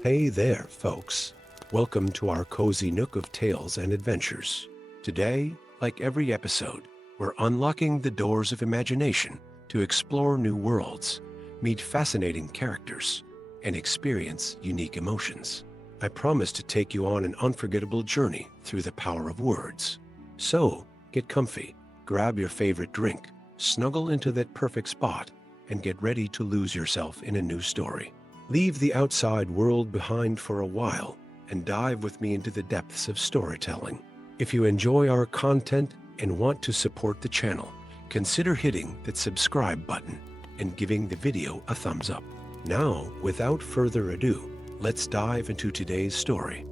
Hey there, folks. Welcome to our cozy nook of tales and adventures. Today, like every episode, we're unlocking the doors of imagination to explore new worlds, meet fascinating characters, and experience unique emotions. I promise to take you on an unforgettable journey through the power of words. So, get comfy, grab your favorite drink, snuggle into that perfect spot, and get ready to lose yourself in a new story. Leave the outside world behind for a while and dive with me into the depths of storytelling. If you enjoy our content and want to support the channel, consider hitting that subscribe button and giving the video a thumbs up. Now, without further ado, let's dive into today's story.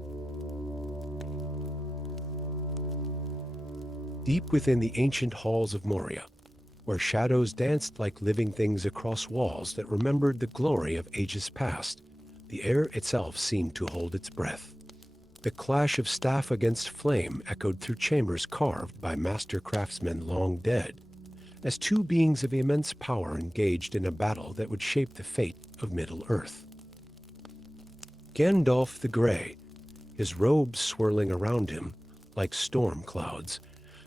Deep within the ancient halls of Moria, where shadows danced like living things across walls that remembered the glory of ages past, the air itself seemed to hold its breath. The clash of staff against flame echoed through chambers carved by master craftsmen long dead, as two beings of immense power engaged in a battle that would shape the fate of Middle-earth. Gandalf the Grey, his robes swirling around him like storm clouds,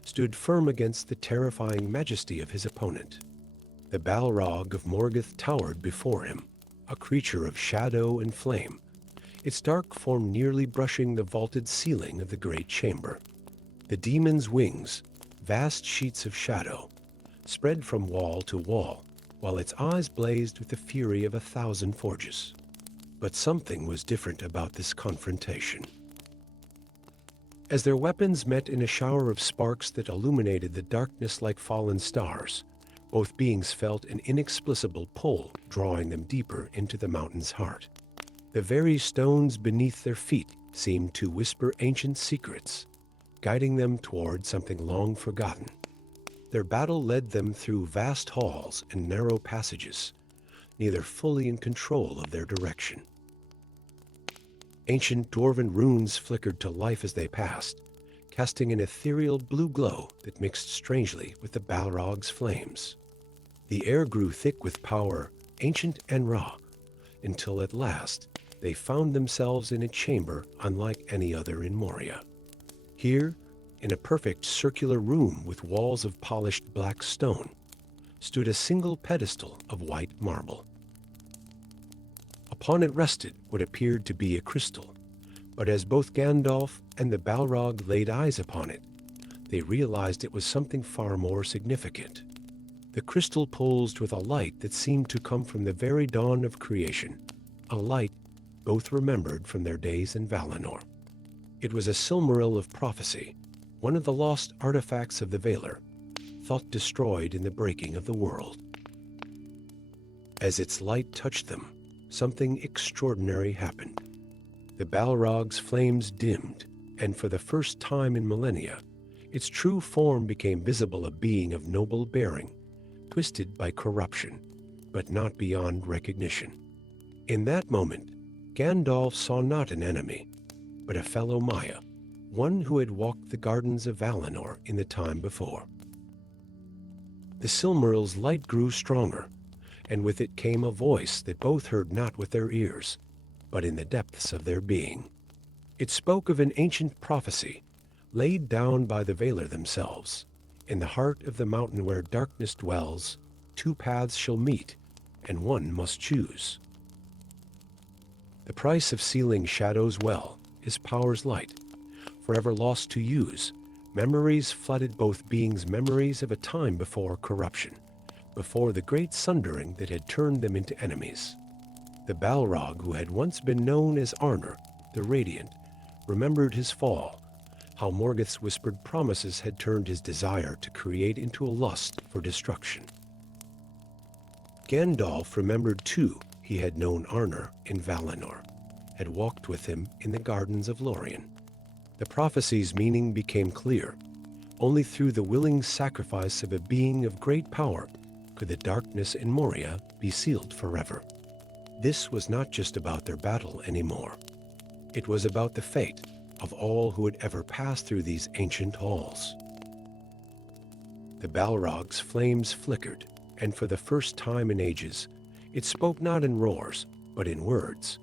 stood firm against the terrifying majesty of his opponent. The Balrog of Morgoth towered before him, a creature of shadow and flame, its dark form nearly brushing the vaulted ceiling of the great chamber. The demon's wings, vast sheets of shadow, spread from wall to wall, while its eyes blazed with the fury of 1,000 forges. But something was different about this confrontation. As their weapons met in a shower of sparks that illuminated the darkness like fallen stars, both beings felt an inexplicable pull drawing them deeper into the mountain's heart. The very stones beneath their feet seemed to whisper ancient secrets, guiding them toward something long forgotten. Their battle led them through vast halls and narrow passages, neither fully in control of their direction. Ancient dwarven runes flickered to life as they passed, casting an ethereal blue glow that mixed strangely with the Balrog's flames. The air grew thick with power, ancient and raw, until at last they found themselves in a chamber unlike any other in Moria. Here, in a perfect circular room with walls of polished black stone, stood a single pedestal of white marble. Upon it rested what appeared to be a crystal, but as both Gandalf and the Balrog laid eyes upon it, they realized it was something far more significant. The crystal pulsed with a light that seemed to come from the very dawn of creation, a light both remembered from their days in Valinor. It was a Silmaril of prophecy, one of the lost artifacts of the Valar, thought destroyed in the breaking of the world. As its light touched them, something extraordinary happened. The Balrog's flames dimmed, and for the first time in millennia, its true form became visible, a being of noble bearing, twisted by corruption, but not beyond recognition. In that moment, Gandalf saw not an enemy, but a fellow Maya, one who had walked the gardens of Valinor in the time before. The Silmaril's light grew stronger, and with it came a voice that both heard not with their ears, but in the depths of their being. It spoke of an ancient prophecy, laid down by the Valar themselves. In the heart of the mountain where darkness dwells, two paths shall meet, and one must choose. The price of sealing shadows well is power's light, forever lost to use. Memories flooded both beings, memories of a time before corruption, before the great sundering that had turned them into enemies. The Balrog, who had once been known as Arnor, the Radiant, remembered his fall, how Morgoth's whispered promises had turned his desire to create into a lust for destruction. Gandalf remembered too he had known Arnor in Valinor, had walked with him in the gardens of Lorien. The prophecy's meaning became clear. Only through the willing sacrifice of a being of great power could the darkness in Moria be sealed forever. This was not just about their battle anymore. It was about the fate of all who had ever passed through these ancient halls. The Balrog's flames flickered, and for the first time in ages, it spoke not in roars, but in words,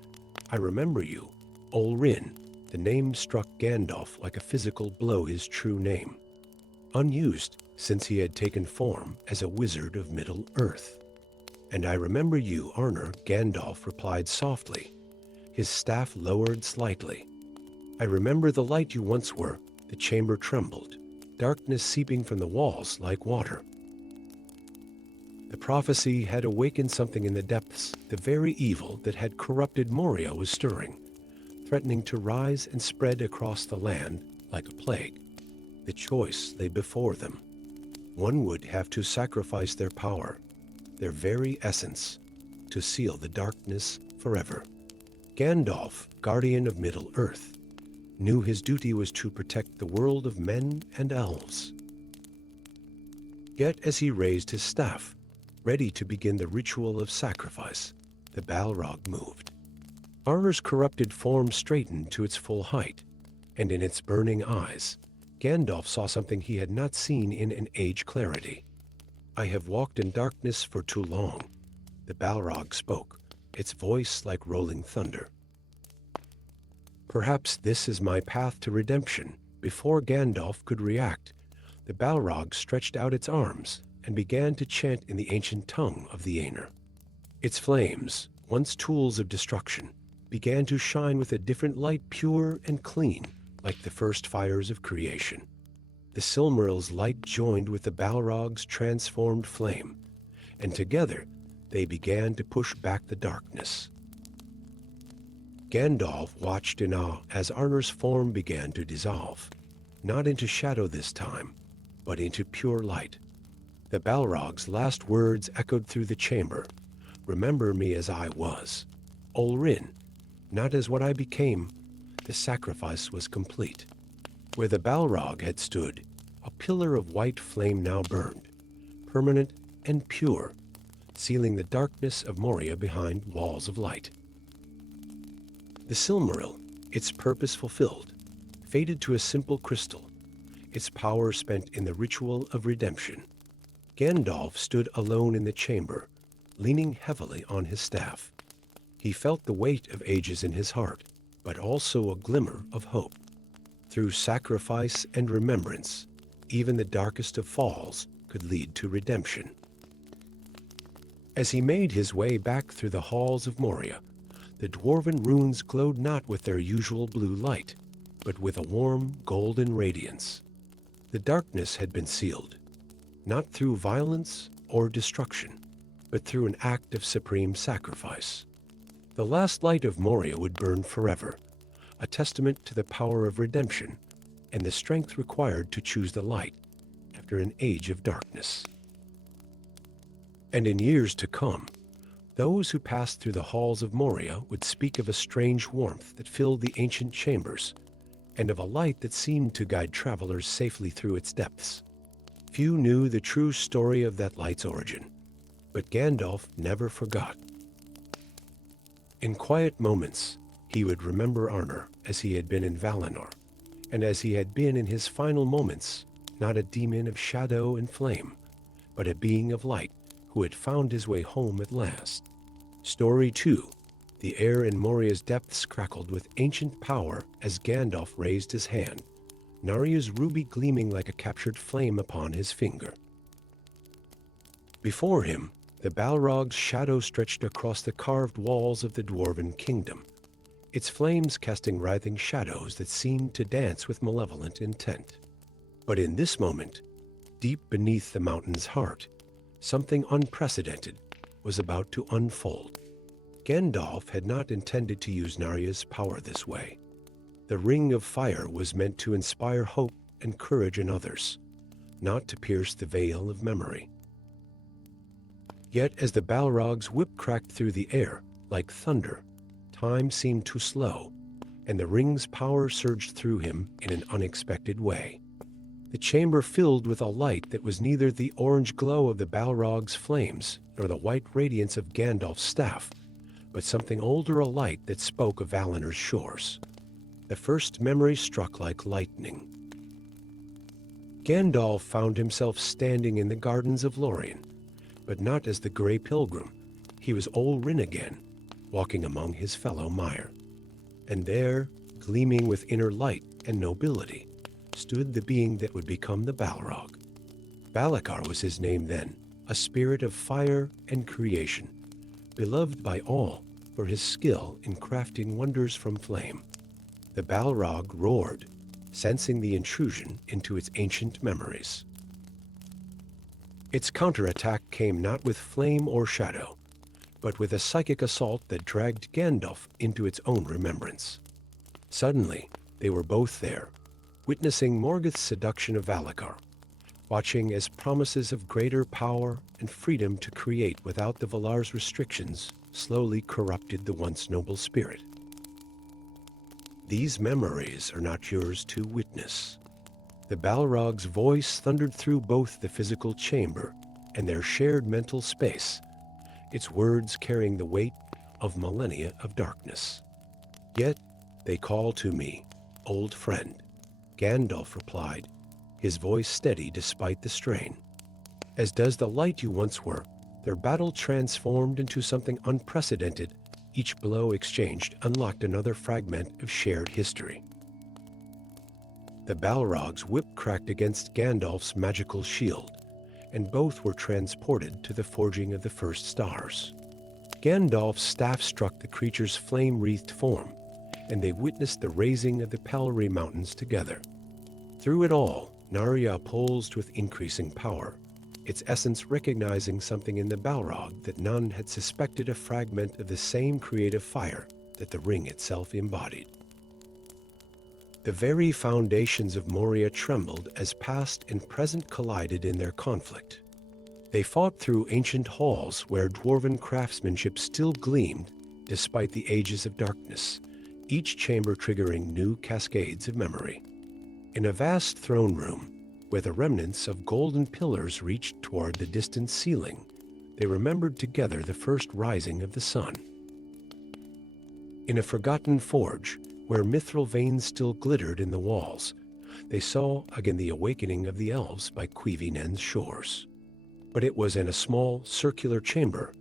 I remember you, Olrin. The name struck Gandalf like a physical blow, his true name, unused since he had taken form as a wizard of Middle-earth. And I remember you, Arnor, Gandalf replied softly, his staff lowered slightly. I remember the light you once were. The chamber trembled, darkness seeping from the walls like water. The prophecy had awakened something in the depths. The very evil that had corrupted Moria was stirring, threatening to rise and spread across the land like a plague. The choice lay before them. One would have to sacrifice their power, their very essence, to seal the darkness forever. Gandalf, guardian of Middle-earth, knew his duty was to protect the world of men and elves. Yet as he raised his staff, ready to begin the ritual of sacrifice, the Balrog moved. Arnor's corrupted form straightened to its full height, and in its burning eyes, Gandalf saw something he had not seen in an age clarity. I have walked in darkness for too long, the Balrog spoke, its voice like rolling thunder. Perhaps this is my path to redemption. Before Gandalf could react, the Balrog stretched out its arms and began to chant in the ancient tongue of the Aenir. Its flames, once tools of destruction, began to shine with a different light, pure and clean, like the first fires of creation. The Silmarils' light joined with the Balrog's transformed flame, and together they began to push back the darkness. Gandalf watched in awe as Arnor's form began to dissolve, not into shadow this time, but into pure light. The Balrog's last words echoed through the chamber. Remember me as I was, Olrin, not as what I became. The sacrifice was complete. Where the Balrog had stood, a pillar of white flame now burned, permanent and pure, sealing the darkness of Moria behind walls of light. The Silmaril, its purpose fulfilled, faded to a simple crystal, its power spent in the ritual of redemption. Gandalf stood alone in the chamber, leaning heavily on his staff. He felt the weight of ages in his heart, but also a glimmer of hope. Through sacrifice and remembrance, even the darkest of falls could lead to redemption. As he made his way back through the halls of Moria, the dwarven runes glowed not with their usual blue light, but with a warm golden radiance. The darkness had been sealed, not through violence or destruction, but through an act of supreme sacrifice. The last light of Moria would burn forever, a testament to the power of redemption and the strength required to choose the light after an age of darkness. And in years to come, those who passed through the halls of Moria would speak of a strange warmth that filled the ancient chambers, and of a light that seemed to guide travelers safely through its depths. Few knew the true story of that light's origin, but Gandalf never forgot. In quiet moments, he would remember Arnor as he had been in Valinor, and as he had been in his final moments, not a demon of shadow and flame, but a being of light who had found his way home at last. Story 2. The air in Moria's depths crackled with ancient power as Gandalf raised his hand, Narya's ruby gleaming like a captured flame upon his finger. Before him, the Balrog's shadow stretched across the carved walls of the dwarven kingdom, its flames casting writhing shadows that seemed to dance with malevolent intent. But in this moment, deep beneath the mountain's heart, something unprecedented was about to unfold. Gandalf had not intended to use Narya's power this way. The Ring of Fire was meant to inspire hope and courage in others, not to pierce the veil of memory. Yet as the Balrog's whip cracked through the air like thunder, time seemed to slow, and the ring's power surged through him in an unexpected way. The chamber filled with a light that was neither the orange glow of the Balrog's flames nor the white radiance of Gandalf's staff, but something older, a light that spoke of Valinor's shores. The first memory struck like lightning. Gandalf found himself standing in the gardens of Lorien, but not as the Grey Pilgrim. He was Olrin again, walking among his fellow mire. And there, gleaming with inner light and nobility, stood the being that would become the Balrog. Balakar was his name then, a spirit of fire and creation, beloved by all for his skill in crafting wonders from flame. The Balrog roared, sensing the intrusion into its ancient memories. Its counterattack came not with flame or shadow, but with a psychic assault that dragged Gandalf into its own remembrance. Suddenly, they were both there, witnessing Morgoth's seduction of Valakar, watching as promises of greater power and freedom to create without the Valar's restrictions slowly corrupted the once noble spirit. These memories are not yours to witness. The Balrog's voice thundered through both the physical chamber and their shared mental space, its words carrying the weight of millennia of darkness. Yet they call to me, old friend, Gandalf replied, his voice steady despite the strain. As does the light you once were, their battle transformed into something unprecedented. Each blow exchanged unlocked another fragment of shared history. The Balrog's whip cracked against Gandalf's magical shield, and both were transported to the forging of the first stars. Gandalf's staff struck the creature's flame-wreathed form, and they witnessed the raising of the Pelori Mountains together. Through it all, Narya pulsed with increasing power, its essence recognizing something in the Balrog that none had suspected, a fragment of the same creative fire that the ring itself embodied. The very foundations of Moria trembled as past and present collided in their conflict. They fought through ancient halls where dwarven craftsmanship still gleamed despite the ages of darkness, each chamber triggering new cascades of memory. In a vast throne room, where the remnants of golden pillars reached toward the distant ceiling, they remembered together the first rising of the sun. In a forgotten forge, where mithril veins still glittered in the walls, they saw again the awakening of the elves by Cuivinen's shores. But it was in a small, circular chamber,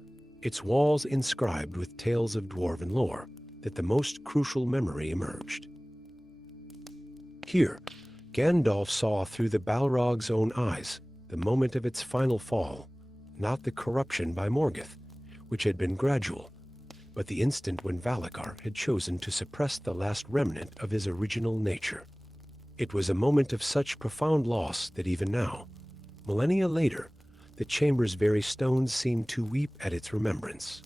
its walls inscribed with tales of dwarven lore, that the most crucial memory emerged. Here, Gandalf saw through the Balrog's own eyes the moment of its final fall, not the corruption by Morgoth, which had been gradual, but the instant when Valakar had chosen to suppress the last remnant of his original nature. It was a moment of such profound loss that even now, millennia later, the chamber's very stones seemed to weep at its remembrance.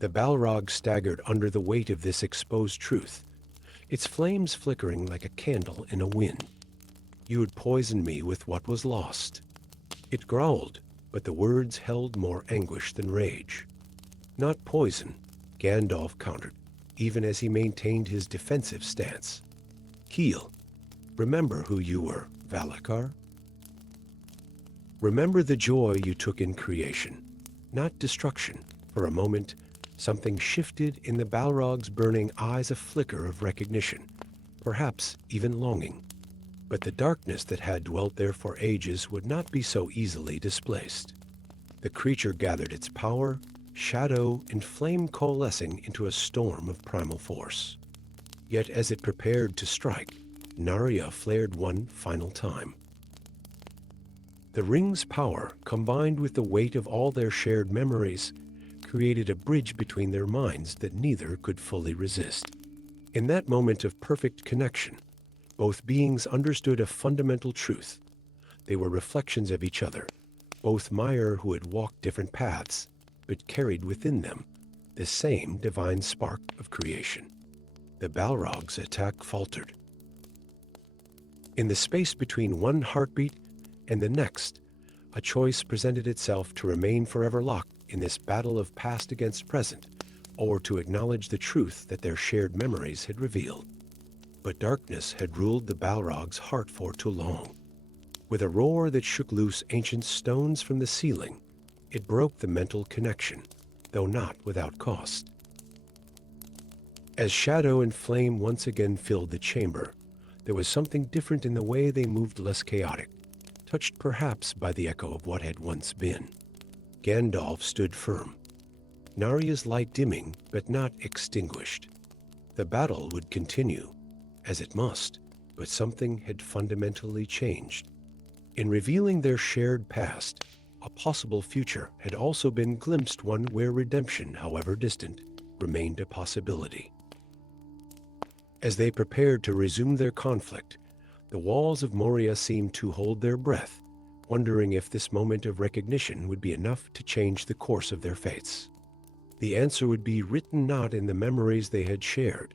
The Balrog staggered under the weight of this exposed truth, its flames flickering like a candle in a wind. "You had poisoned me with what was lost." It growled, but the words held more anguish than rage. "Not poison," Gandalf countered, even as he maintained his defensive stance. "Heal. Remember who you were, Valakar. Remember the joy you took in creation, not destruction." For a moment, something shifted in the Balrog's burning eyes, a flicker of recognition, perhaps even longing. But the darkness that had dwelt there for ages would not be so easily displaced. The creature gathered its power, shadow, and flame coalescing into a storm of primal force. Yet as it prepared to strike, Narya flared one final time. The ring's power, combined with the weight of all their shared memories, created a bridge between their minds that neither could fully resist. In that moment of perfect connection, both beings understood a fundamental truth. They were reflections of each other, both Mire who had walked different paths, but carried within them the same divine spark of creation. The Balrog's attack faltered. In the space between one heartbeat and the next, a choice presented itself: to remain forever locked in this battle of past against present, or to acknowledge the truth that their shared memories had revealed. But darkness had ruled the Balrog's heart for too long. With a roar that shook loose ancient stones from the ceiling, it broke the mental connection, though not without cost. As shadow and flame once again filled the chamber, there was something different in the way they moved, less chaotic, touched perhaps by the echo of what had once been. Gandalf stood firm. Narya's light dimming but not extinguished. The battle would continue, as it must, but something had fundamentally changed. In revealing their shared past, a possible future had also been glimpsed, one where redemption, however distant, remained a possibility. As they prepared to resume their conflict, the walls of Moria seemed to hold their breath, wondering if this moment of recognition would be enough to change the course of their fates. The answer would be written not in the memories they had shared,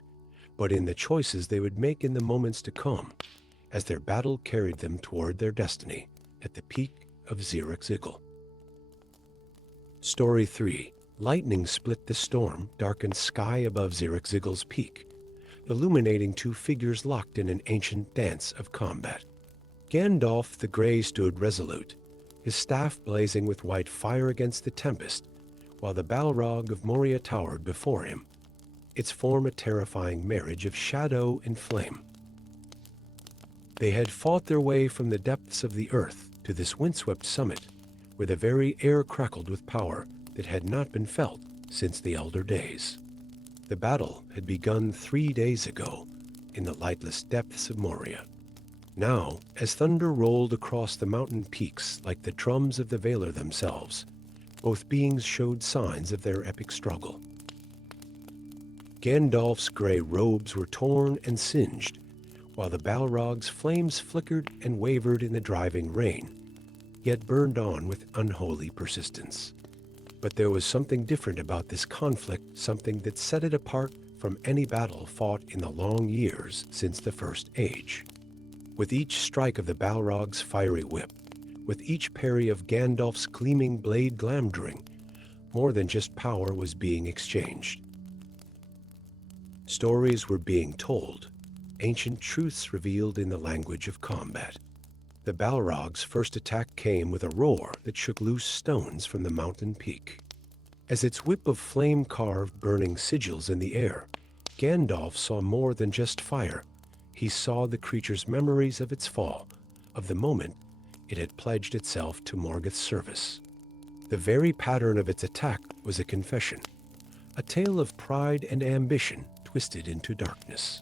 but in the choices they would make in the moments to come, as their battle carried them toward their destiny at the peak of Xyric-Zigil. Story 3. Lightning split the storm, darkened sky above Xyric-Zigil's peak, illuminating two figures locked in an ancient dance of combat. Gandalf the Grey stood resolute, his staff blazing with white fire against the tempest, while the Balrog of Moria towered before him, its form a terrifying marriage of shadow and flame. They had fought their way from the depths of the earth to this windswept summit, where the very air crackled with power that had not been felt since the elder days. The battle had begun 3 days ago in the lightless depths of Moria. Now, as thunder rolled across the mountain peaks like the drums of the Valar themselves, both beings showed signs of their epic struggle. Gandalf's gray robes were torn and singed, while the Balrog's flames flickered and wavered in the driving rain, yet burned on with unholy persistence. But there was something different about this conflict, something that set it apart from any battle fought in the long years since the First Age. With each strike of the Balrog's fiery whip, with each parry of Gandalf's gleaming blade glamdring, more than just power was being exchanged. Stories were being told, ancient truths revealed in the language of combat. The Balrog's first attack came with a roar that shook loose stones from the mountain peak. As its whip of flame carved burning sigils in the air, Gandalf saw more than just fire. He saw the creature's memories of its fall, of the moment it had pledged itself to Morgoth's service. The very pattern of its attack was a confession, a tale of pride and ambition twisted into darkness.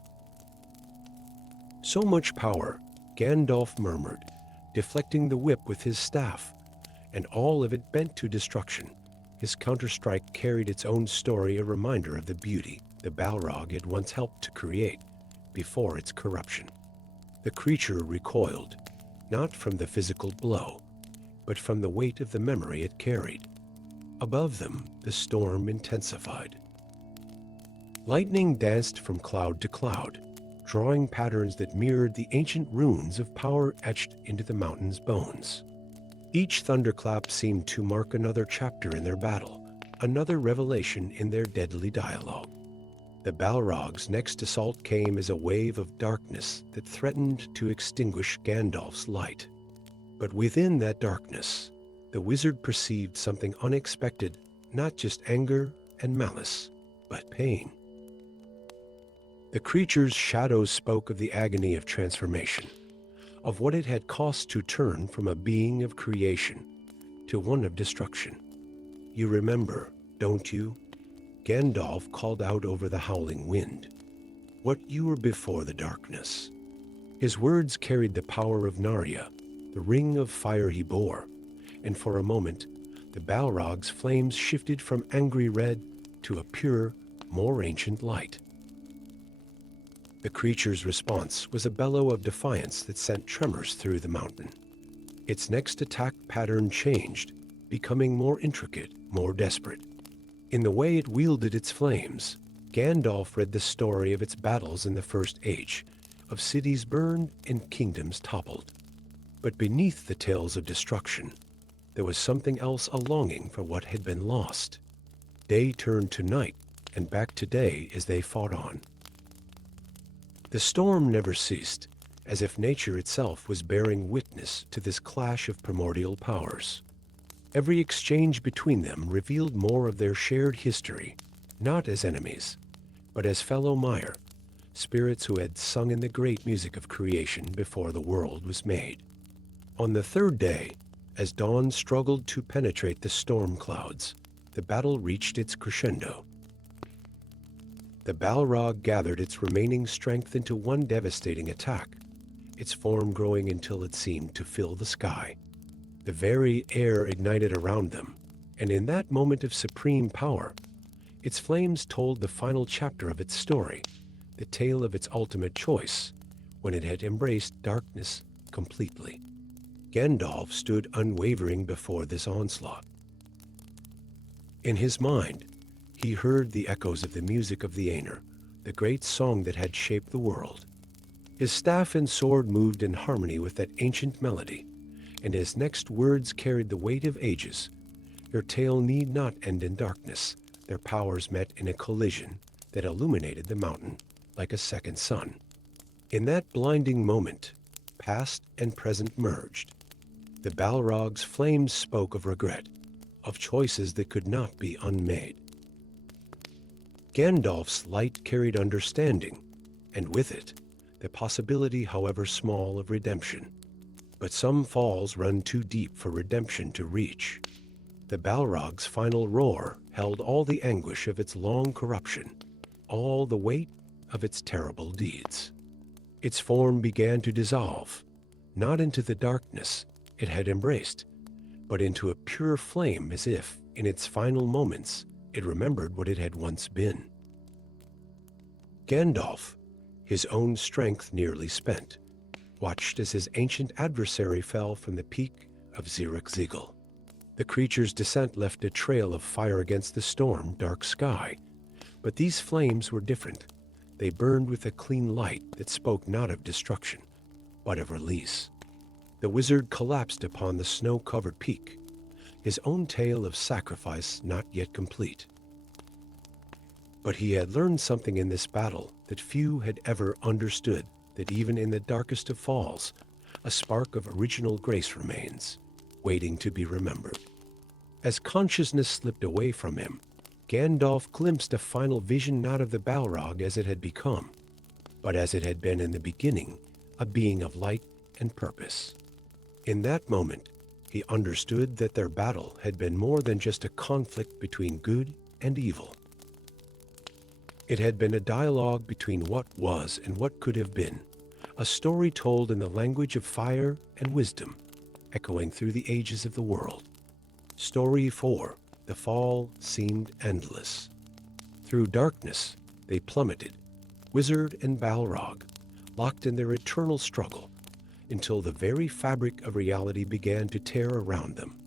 So much power, Gandalf murmured, deflecting the whip with his staff, and all of it bent to destruction. His counterstrike carried its own story, a reminder of the beauty the Balrog had once helped to create before its corruption. The creature recoiled, not from the physical blow, but from the weight of the memory it carried. Above them, the storm intensified. Lightning danced from cloud to cloud, drawing patterns that mirrored the ancient runes of power etched into the mountain's bones. Each thunderclap seemed to mark another chapter in their battle, another revelation in their deadly dialogue. The Balrog's next assault came as a wave of darkness that threatened to extinguish Gandalf's light. But within that darkness, the wizard perceived something unexpected, not just anger and malice, but pain. The creature's shadows spoke of the agony of transformation, of what it had cost to turn from a being of creation to one of destruction. You remember, don't you? Gandalf called out over the howling wind. What you were before the darkness. His words carried the power of Narya, the ring of fire he bore, and for a moment, the Balrog's flames shifted from angry red to a pure, more ancient light. The creature's response was a bellow of defiance that sent tremors through the mountain. Its next attack pattern changed, becoming more intricate, more desperate. In the way it wielded its flames, Gandalf read the story of its battles in the First Age, of cities burned and kingdoms toppled. But beneath the tales of destruction, there was something else, a longing for what had been lost. Day turned to night, and back to day as they fought on. The storm never ceased, as if nature itself was bearing witness to this clash of primordial powers. Every exchange between them revealed more of their shared history, not as enemies, but as fellow Mire, spirits who had sung in the great music of creation before the world was made. On the third day, as dawn struggled to penetrate the storm clouds, the battle reached its crescendo. The Balrog gathered its remaining strength into one devastating attack, its form growing until it seemed to fill the sky. The very air ignited around them, and in that moment of supreme power, its flames told the final chapter of its story, the tale of its ultimate choice, when it had embraced darkness completely. Gandalf stood unwavering before this onslaught. In his mind, he heard the echoes of the music of the Aenir, the great song that had shaped the world. His staff and sword moved in harmony with that ancient melody, and his next words carried the weight of ages. Your tale need not end in darkness. Their powers met in a collision that illuminated the mountain like a second sun. In that blinding moment, past and present merged. The Balrog's flames spoke of regret, of choices that could not be unmade. Gandalf's light carried understanding, and with it, the possibility, however small, of redemption. But some falls run too deep for redemption to reach. The Balrog's final roar held all the anguish of its long corruption, all the weight of its terrible deeds. Its form began to dissolve, not into the darkness it had embraced, but into a pure flame, as if, in its final moments, it remembered what it had once been. Gandalf, his own strength nearly spent, watched as his ancient adversary fell from the peak of Zirak-Zigil. The creature's descent left a trail of fire against the storm-dark sky, but these flames were different. They burned with a clean light that spoke not of destruction, but of release. The wizard collapsed upon the snow-covered peak, his own tale of sacrifice not yet complete. But he had learned something in this battle that few had ever understood, that even in the darkest of falls, a spark of original grace remains, waiting to be remembered. As consciousness slipped away from him, Gandalf glimpsed a final vision not of the Balrog as it had become, but as it had been in the beginning, a being of light and purpose. In that moment, he understood that their battle had been more than just a conflict between good and evil. It had been a dialogue between what was and what could have been, a story told in the language of fire and wisdom, echoing through the ages of the world. Story 4. The fall seemed endless. Through darkness, they plummeted, wizard and Balrog, locked in their eternal struggle, until the very fabric of reality began to tear around them.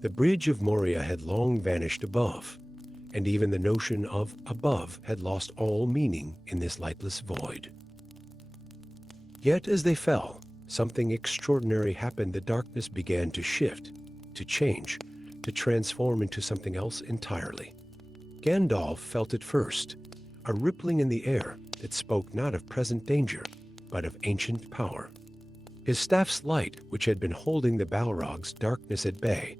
The bridge of Moria had long vanished above, and even the notion of above had lost all meaning in this lightless void. Yet as they fell, something extraordinary happened. The darkness began to shift, to change, to transform into something else entirely. Gandalf felt it first, a rippling in the air that spoke not of present danger, but of ancient power. His staff's light, which had been holding the Balrog's darkness at bay,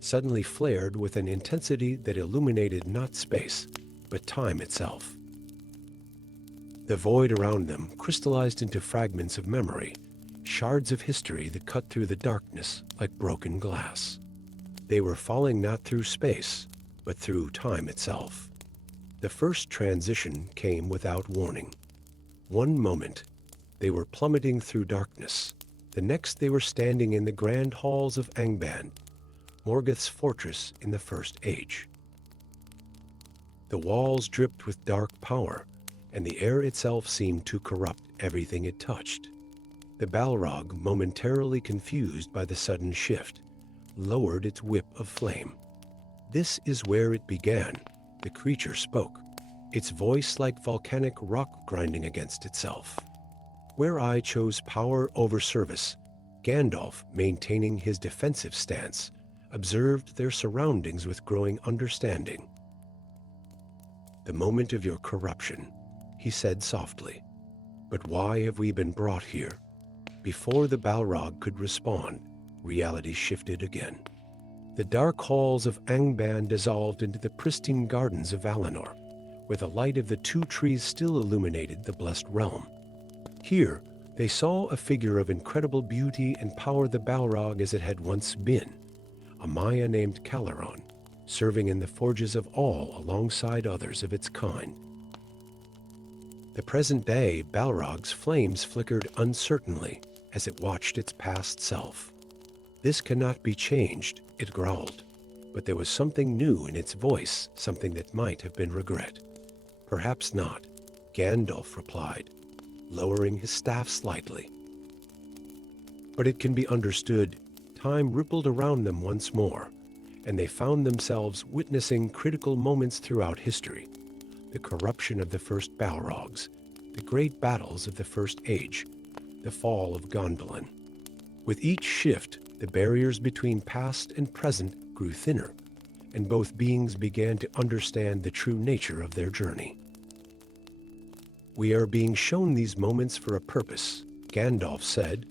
suddenly flared with an intensity that illuminated not space, but time itself. The void around them crystallized into fragments of memory, shards of history that cut through the darkness like broken glass. They were falling not through space, but through time itself. The first transition came without warning. One moment, they were plummeting through darkness. The next, they were standing in the grand halls of Angband, Morgoth's fortress in the First Age. The walls dripped with dark power, and the air itself seemed to corrupt everything it touched. The Balrog, momentarily confused by the sudden shift, lowered its whip of flame. This is where it began, the creature spoke, its voice like volcanic rock grinding against itself. Where I chose power over service, Gandalf, maintaining his defensive stance, observed their surroundings with growing understanding. The moment of your corruption, he said softly. But why have we been brought here? Before the Balrog could respond, reality shifted again. The dark halls of Angband dissolved into the pristine gardens of Valinor, where the light of the two trees still illuminated the blessed realm. Here, they saw a figure of incredible beauty and power, the Balrog as it had once been, a Maya named Caleron, serving in the forges of all alongside others of its kind. The present day Balrog's flames flickered uncertainly as it watched its past self. "This cannot be changed," it growled, but there was something new in its voice, something that might have been regret. "Perhaps not," Gandalf replied, lowering his staff slightly. But it can be understood. Time rippled around them once more, and they found themselves witnessing critical moments throughout history. The corruption of the first Balrogs, the great battles of the First Age, the fall of Gondolin. With each shift, the barriers between past and present grew thinner, and both beings began to understand the true nature of their journey. "We are being shown these moments for a purpose," Gandalf said,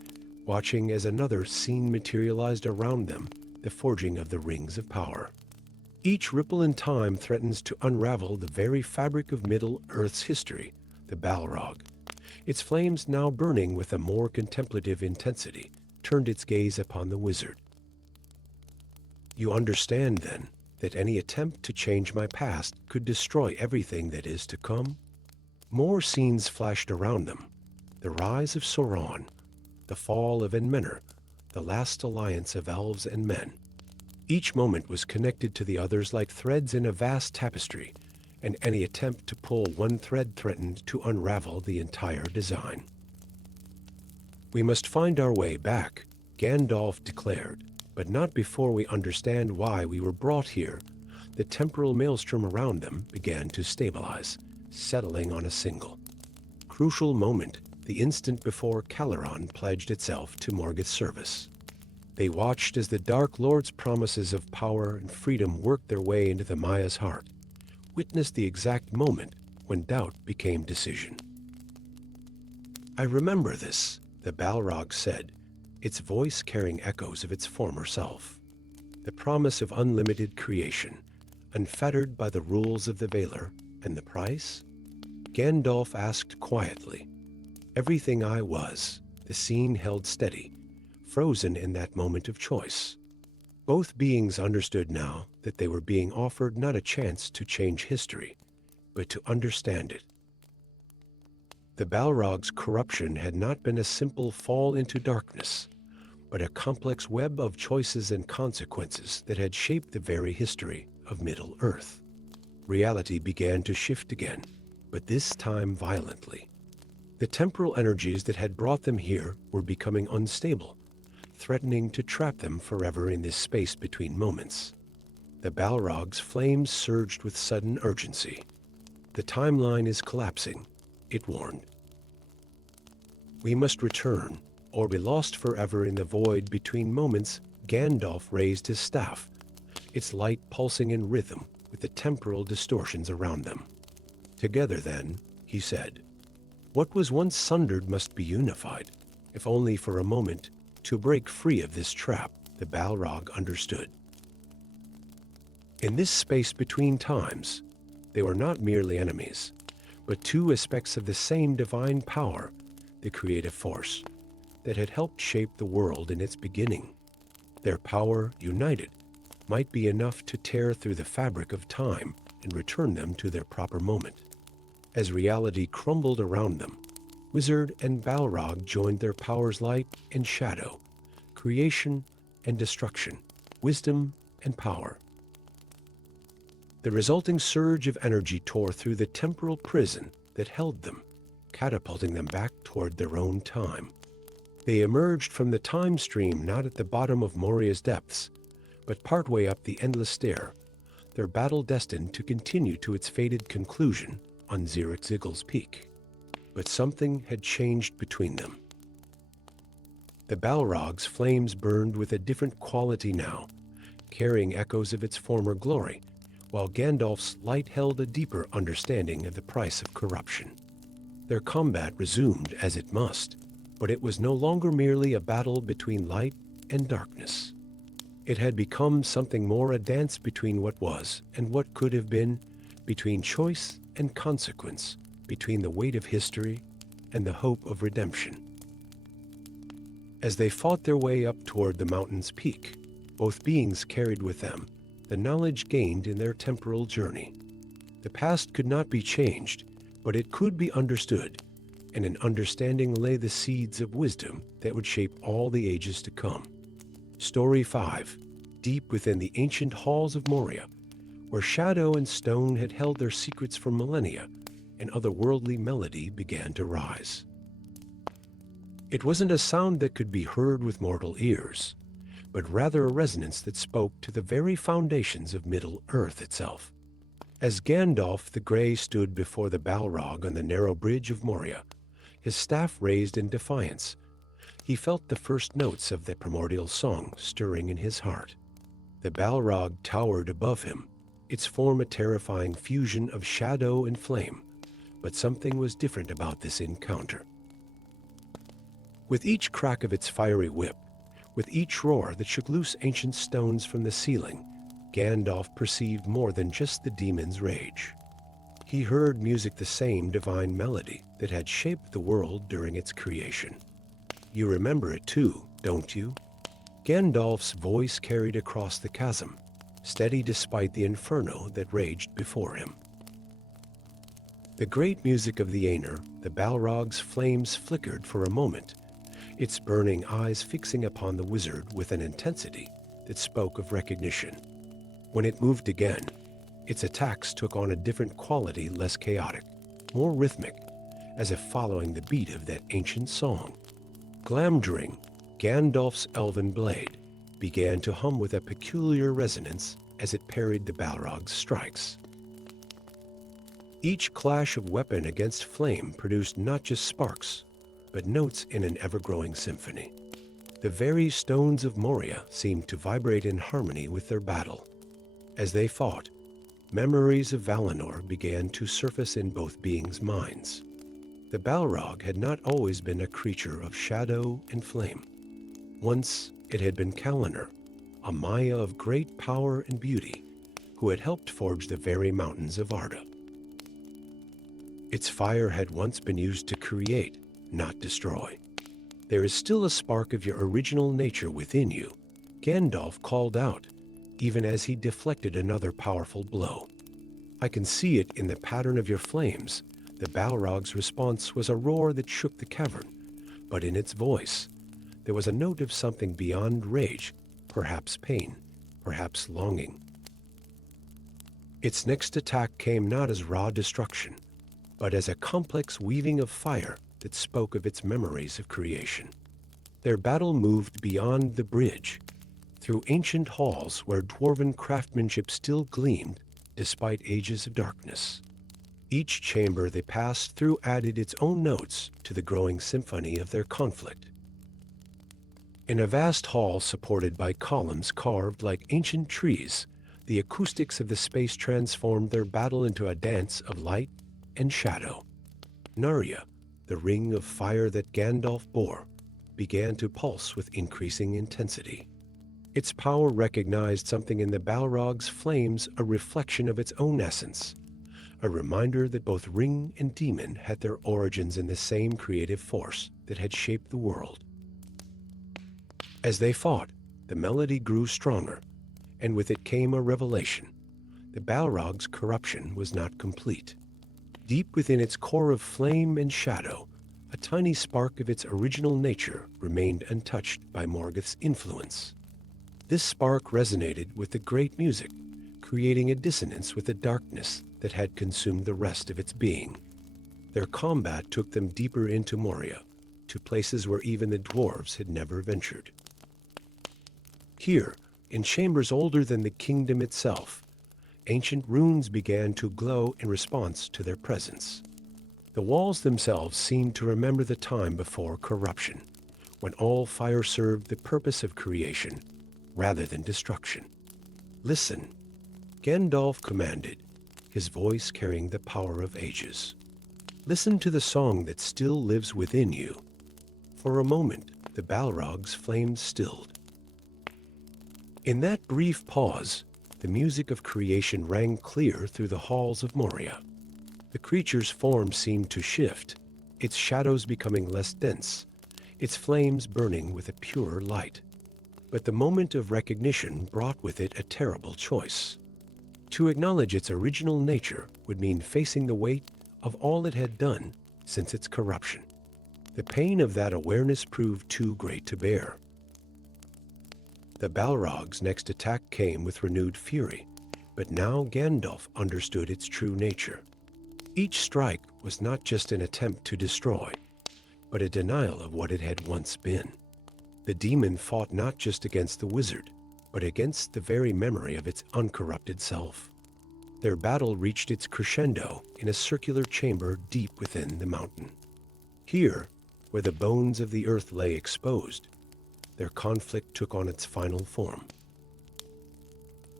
watching as another scene materialized around them, the forging of the Rings of Power. "Each ripple in time threatens to unravel the very fabric of Middle-earth's history, the Balrog. Its flames, now burning with a more contemplative intensity, turned its gaze upon the wizard. "You understand, then, that any attempt to change my past could destroy everything that is to come?" More scenes flashed around them. The rise of Sauron, the fall of Enmenor, the last alliance of elves and men. Each moment was connected to the others like threads in a vast tapestry, and any attempt to pull one thread threatened to unravel the entire design. "We must find our way back," Gandalf declared, "but not before we understand why we were brought here." The temporal maelstrom around them began to stabilize, settling on a single, crucial moment, the instant before Calaran pledged itself to Morgoth's service. They watched as the Dark Lord's promises of power and freedom worked their way into the Maya's heart, witnessed the exact moment when doubt became decision. "I remember this," the Balrog said, its voice carrying echoes of its former self. "The promise of unlimited creation, unfettered by the rules of the Valar, and the price?" Gandalf asked quietly. "Everything I was." The scene held steady, frozen in that moment of choice. Both beings understood now that they were being offered not a chance to change history, but to understand it. The Balrog's corruption had not been a simple fall into darkness, but a complex web of choices and consequences that had shaped the very history of Middle-earth. Reality began to shift again, but this time violently. The temporal energies that had brought them here were becoming unstable, threatening to trap them forever in this space between moments. The Balrog's flames surged with sudden urgency. "The timeline is collapsing," it warned. "We must return, or be lost forever in the void between moments." Gandalf raised his staff, its light pulsing in rhythm with the temporal distortions around them. "Together, then," he said. "What was once sundered must be unified, if only for a moment, to break free of this trap." The Balrog understood. In this space between times, they were not merely enemies, but two aspects of the same divine power, the creative force, that had helped shape the world in its beginning. Their power, united, might be enough to tear through the fabric of time and return them to their proper moment. As reality crumbled around them, Wizard and Balrog joined their powers light and shadow, creation and destruction, wisdom and power. The resulting surge of energy tore through the temporal prison that held them, catapulting them back toward their own time. They emerged from the time stream not at the bottom of Moria's depths, but partway up the endless stair, their battle destined to continue to its fated conclusion on Ziril's peak. But something had changed between them. The Balrog's flames burned with a different quality now, carrying echoes of its former glory, while Gandalf's light held a deeper understanding of the price of corruption. Their combat resumed as it must, but it was no longer merely a battle between light and darkness. It had become something more, a dance between what was and what could have been, between choice and consequence, between the weight of history and the hope of redemption. As they fought their way up toward the mountain's peak, both beings carried with them the knowledge gained in their temporal journey. The past could not be changed, but it could be understood, and in understanding lay the seeds of wisdom that would shape all the ages to come. Story 5. Deep within the ancient halls of Moria, where shadow and stone had held their secrets for millennia, an otherworldly melody began to rise. It wasn't a sound that could be heard with mortal ears, but rather a resonance that spoke to the very foundations of Middle-earth itself. As Gandalf the Grey stood before the Balrog on the narrow bridge of Moria, his staff raised in defiance, he felt the first notes of the primordial song stirring in his heart. The Balrog towered above him, its form a terrifying fusion of shadow and flame, but something was different about this encounter. With each crack of its fiery whip, with each roar that shook loose ancient stones from the ceiling, Gandalf perceived more than just the demon's rage. He heard music, the same divine melody that had shaped the world during its creation. You remember it too, don't you? Gandalf's voice carried across the chasm, steady despite the inferno that raged before him. The great music of the Aenir, the Balrog's flames flickered for a moment, its burning eyes fixing upon the wizard with an intensity that spoke of recognition. When it moved again, its attacks took on a different quality, less chaotic, more rhythmic, as if following the beat of that ancient song. Glamdring, Gandalf's elven blade, began to hum with a peculiar resonance as it parried the Balrog's strikes. Each clash of weapon against flame produced not just sparks, but notes in an ever-growing symphony. The very stones of Moria seemed to vibrate in harmony with their battle. As they fought, memories of Valinor began to surface in both beings' minds. The Balrog had not always been a creature of shadow and flame. Once it had been Kalanor, a Maya of great power and beauty, who had helped forge the very mountains of Arda. Its fire had once been used to create, not destroy. There is still a spark of your original nature within you, Gandalf called out, even as he deflected another powerful blow. I can see it in the pattern of your flames. The Balrog's response was a roar that shook the cavern, but in its voice, there was a note of something beyond rage, perhaps pain, perhaps longing. Its next attack came not as raw destruction, but as a complex weaving of fire that spoke of its memories of creation. Their battle moved beyond the bridge, through ancient halls where dwarven craftsmanship still gleamed despite ages of darkness. Each chamber they passed through added its own notes to the growing symphony of their conflict. In a vast hall supported by columns carved like ancient trees, the acoustics of the space transformed their battle into a dance of light and shadow. Narria, the ring of fire that Gandalf bore, began to pulse with increasing intensity. Its power recognized something in the Balrog's flames, a reflection of its own essence, a reminder that both ring and demon had their origins in the same creative force that had shaped the world. As they fought, the melody grew stronger, and with it came a revelation. The Balrog's corruption was not complete. Deep within its core of flame and shadow, a tiny spark of its original nature remained untouched by Morgoth's influence. This spark resonated with the great music, creating a dissonance with the darkness that had consumed the rest of its being. Their combat took them deeper into Moria, to places where even the dwarves had never ventured. Here, in chambers older than the kingdom itself, ancient runes began to glow in response to their presence. The walls themselves seemed to remember the time before corruption, when all fire served the purpose of creation rather than destruction. Listen, Gandalf commanded, his voice carrying the power of ages. Listen to the song that still lives within you. For a moment, the Balrog's flames stilled. In that brief pause, the music of creation rang clear through the halls of Moria. The creature's form seemed to shift, its shadows becoming less dense, its flames burning with a purer light. But the moment of recognition brought with it a terrible choice. To acknowledge its original nature would mean facing the weight of all it had done since its corruption. The pain of that awareness proved too great to bear. The Balrog's next attack came with renewed fury, but now Gandalf understood its true nature. Each strike was not just an attempt to destroy, but a denial of what it had once been. The demon fought not just against the wizard, but against the very memory of its uncorrupted self. Their battle reached its crescendo in a circular chamber deep within the mountain. Here, where the bones of the earth lay exposed, their conflict took on its final form.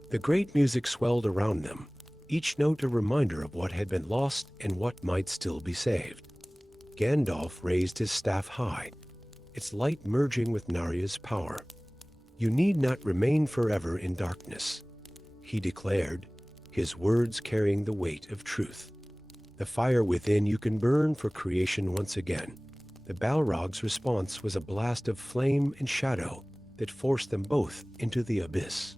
The great music swelled around them, each note a reminder of what had been lost and what might still be saved. Gandalf raised his staff high, its light merging with Narya's power. "You need not remain forever in darkness," he declared, his words carrying the weight of truth. "The fire within you can burn for creation once again." The Balrog's response was a blast of flame and shadow that forced them both into the abyss.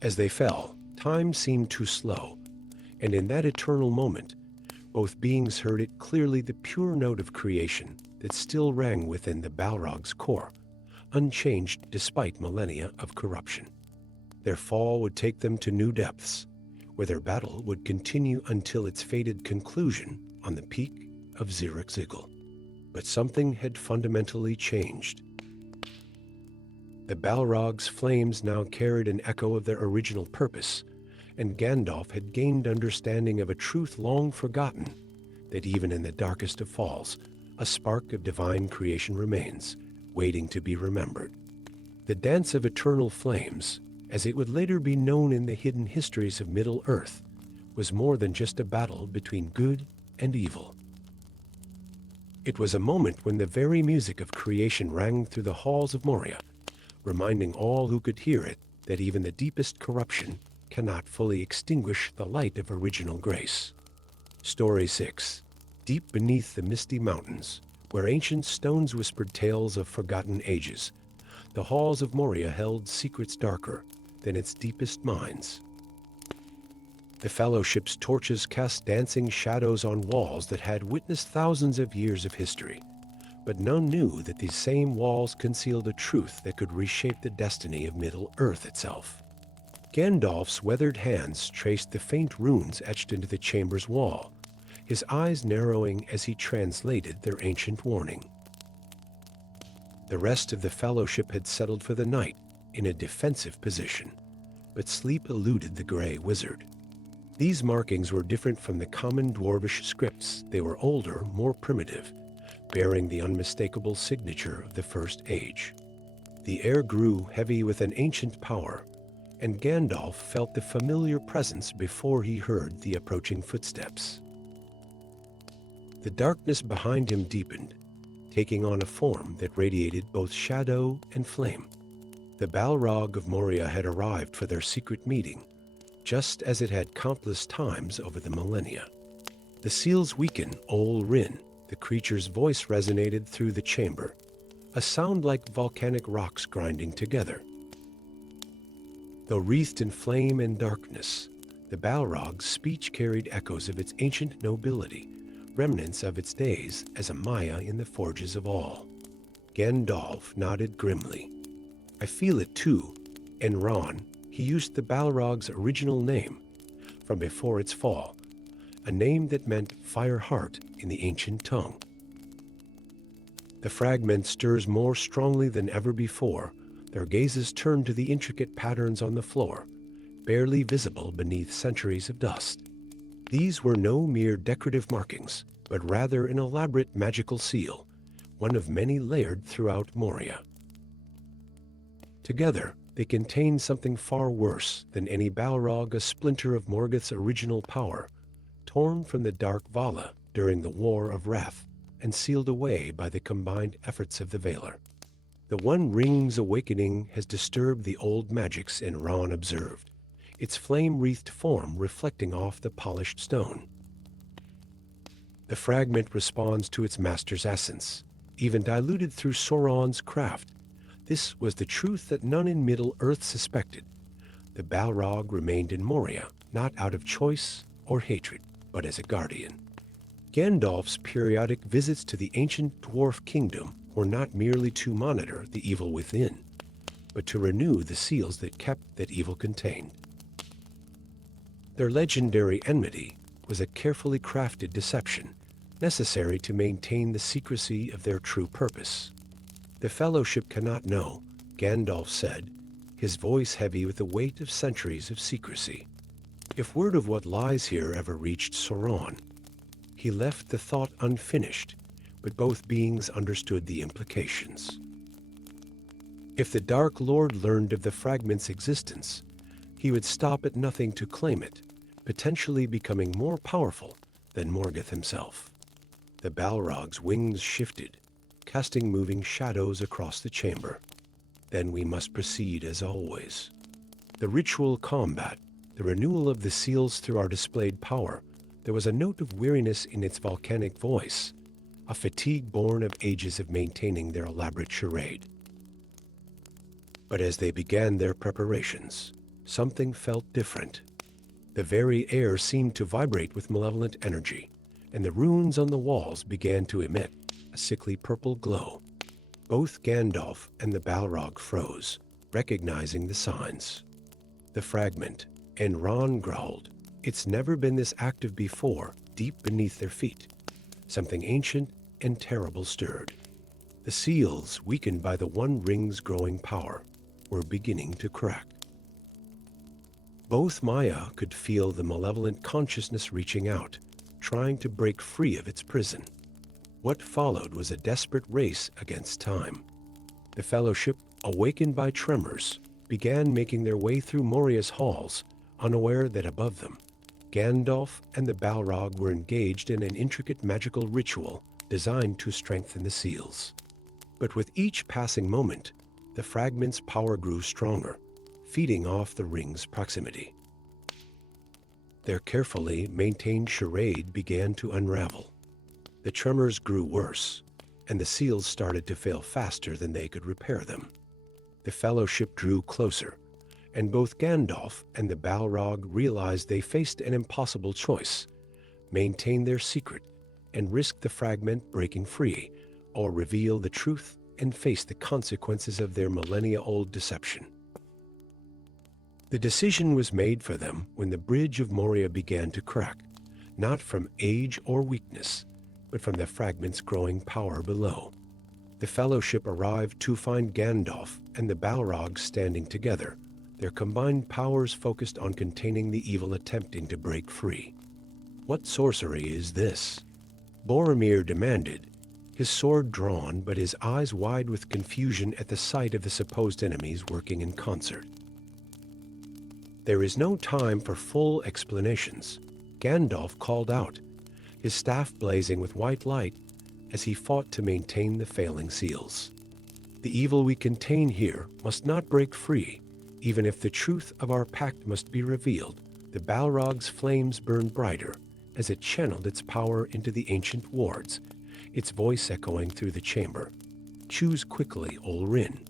As they fell, time seemed too slow, and in that eternal moment, both beings heard it clearly, the pure note of creation that still rang within the Balrog's core, unchanged despite millennia of corruption. Their fall would take them to new depths, where their battle would continue until its fated conclusion on the peak of Zirrikzigil. But something had fundamentally changed. The Balrog's flames now carried an echo of their original purpose, and Gandalf had gained understanding of a truth long forgotten, that even in the darkest of falls, a spark of divine creation remains, waiting to be remembered. The dance of eternal flames, as it would later be known in the hidden histories of Middle-earth, was more than just a battle between good and evil. It was a moment when the very music of creation rang through the halls of Moria, reminding all who could hear it that even the deepest corruption cannot fully extinguish the light of original grace. Story 6. Deep beneath the misty mountains, where ancient stones whispered tales of forgotten ages, the halls of Moria held secrets darker than its deepest minds. The Fellowship's torches cast dancing shadows on walls that had witnessed thousands of years of history, but none knew that these same walls concealed a truth that could reshape the destiny of Middle-earth itself. Gandalf's weathered hands traced the faint runes etched into the chamber's wall, his eyes narrowing as he translated their ancient warning. The rest of the Fellowship had settled for the night in a defensive position, but sleep eluded the Grey Wizard. These markings were different from the common dwarvish scripts. They were older, more primitive, bearing the unmistakable signature of the First Age. The air grew heavy with an ancient power, and Gandalf felt the familiar presence before he heard the approaching footsteps. The darkness behind him deepened, taking on a form that radiated both shadow and flame. The Balrog of Moria had arrived for their secret meeting, just as it had countless times over the millennia. The seals weakened. Ol Rin, the creature's voice, resonated through the chamber, a sound like volcanic rocks grinding together. Though wreathed in flame and darkness, the Balrog's speech carried echoes of its ancient nobility, remnants of its days as a Maya in the forges of all. Gandalf nodded grimly. "I feel it too." And Ron, he used the Balrog's original name from before its fall, a name that meant fire heart in the ancient tongue. The fragment stirs more strongly than ever before. Their gazes turned to the intricate patterns on the floor, barely visible beneath centuries of dust. These were no mere decorative markings, but rather an elaborate magical seal, one of many layered throughout Moria. Together, they contained something far worse than any Balrog, a splinter of Morgoth's original power, torn from the Dark Vala during the War of Wrath and sealed away by the combined efforts of the Valar. "The One Ring's awakening has disturbed the old magics," and Ron observed, its flame-wreathed form reflecting off the polished stone. The fragment responds to its master's essence, even diluted through Sauron's craft. This was the truth that none in Middle-earth suspected. The Balrog remained in Moria, not out of choice or hatred, but as a guardian. Gandalf's periodic visits to the ancient dwarf kingdom were not merely to monitor the evil within, but to renew the seals that kept that evil contained. Their legendary enmity was a carefully crafted deception, necessary to maintain the secrecy of their true purpose. The Fellowship cannot know, Gandalf said, his voice heavy with the weight of centuries of secrecy. If word of what lies here ever reached Sauron, he left the thought unfinished, but both beings understood the implications. If the Dark Lord learned of the fragment's existence, he would stop at nothing to claim it, potentially becoming more powerful than Morgoth himself. The Balrog's wings shifted, casting moving shadows across the chamber. Then we must proceed as always. The ritual combat, the renewal of the seals through our displayed power, there was a note of weariness in its volcanic voice, a fatigue born of ages of maintaining their elaborate charade. But as they began their preparations, something felt different. The very air seemed to vibrate with malevolent energy, and the runes on the walls began to emit a sickly purple glow. Both Gandalf and the Balrog froze, recognizing the signs. The fragment, and Ron growled, "It's never been this active before," deep beneath their feet. Something ancient and terrible stirred. The seals, weakened by the One Ring's growing power, were beginning to crack. Both Maya could feel the malevolent consciousness reaching out, trying to break free of its prison. What followed was a desperate race against time. The Fellowship, awakened by tremors, began making their way through Moria's halls, unaware that above them, Gandalf and the Balrog were engaged in an intricate magical ritual designed to strengthen the seals. But with each passing moment, the fragment's power grew stronger, feeding off the ring's proximity. Their carefully maintained charade began to unravel. The tremors grew worse, and the seals started to fail faster than they could repair them. The Fellowship drew closer, and both Gandalf and the Balrog realized they faced an impossible choice: maintain their secret and risk the fragment breaking free, or reveal the truth and face the consequences of their millennia-old deception. The decision was made for them when the bridge of Moria began to crack, not from age or weakness, but from the fragment's growing power below. The Fellowship arrived to find Gandalf and the Balrog standing together, their combined powers focused on containing the evil attempting to break free. "What sorcery is this?" Boromir demanded, his sword drawn but his eyes wide with confusion at the sight of the supposed enemies working in concert. "There is no time for full explanations," Gandalf called out, his staff blazing with white light as he fought to maintain the failing seals. "The evil we contain here must not break free, even if the truth of our pact must be revealed." The Balrog's flames burned brighter as it channeled its power into the ancient wards, its voice echoing through the chamber. "Choose quickly, Olrin.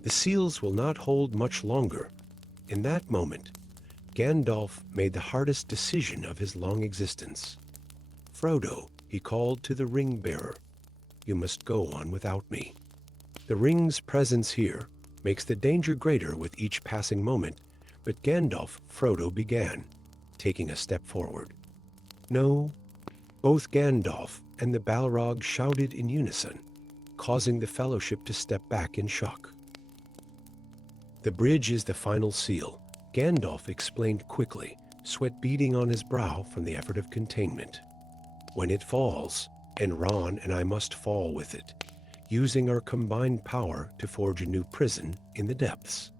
The seals will not hold much longer." In that moment, Gandalf made the hardest decision of his long existence. "Frodo," he called to the ring-bearer, "you must go on without me." The ring's presence here makes the danger greater with each passing moment, but Frodo began, taking a step forward. "No." Both Gandalf and the Balrog shouted in unison, causing the Fellowship to step back in shock. "The bridge is the final seal," Gandalf explained quickly, sweat beading on his brow from the effort of containment. "When it falls, and Ron and I must fall with it, using our combined power to forge a new prison in the depths.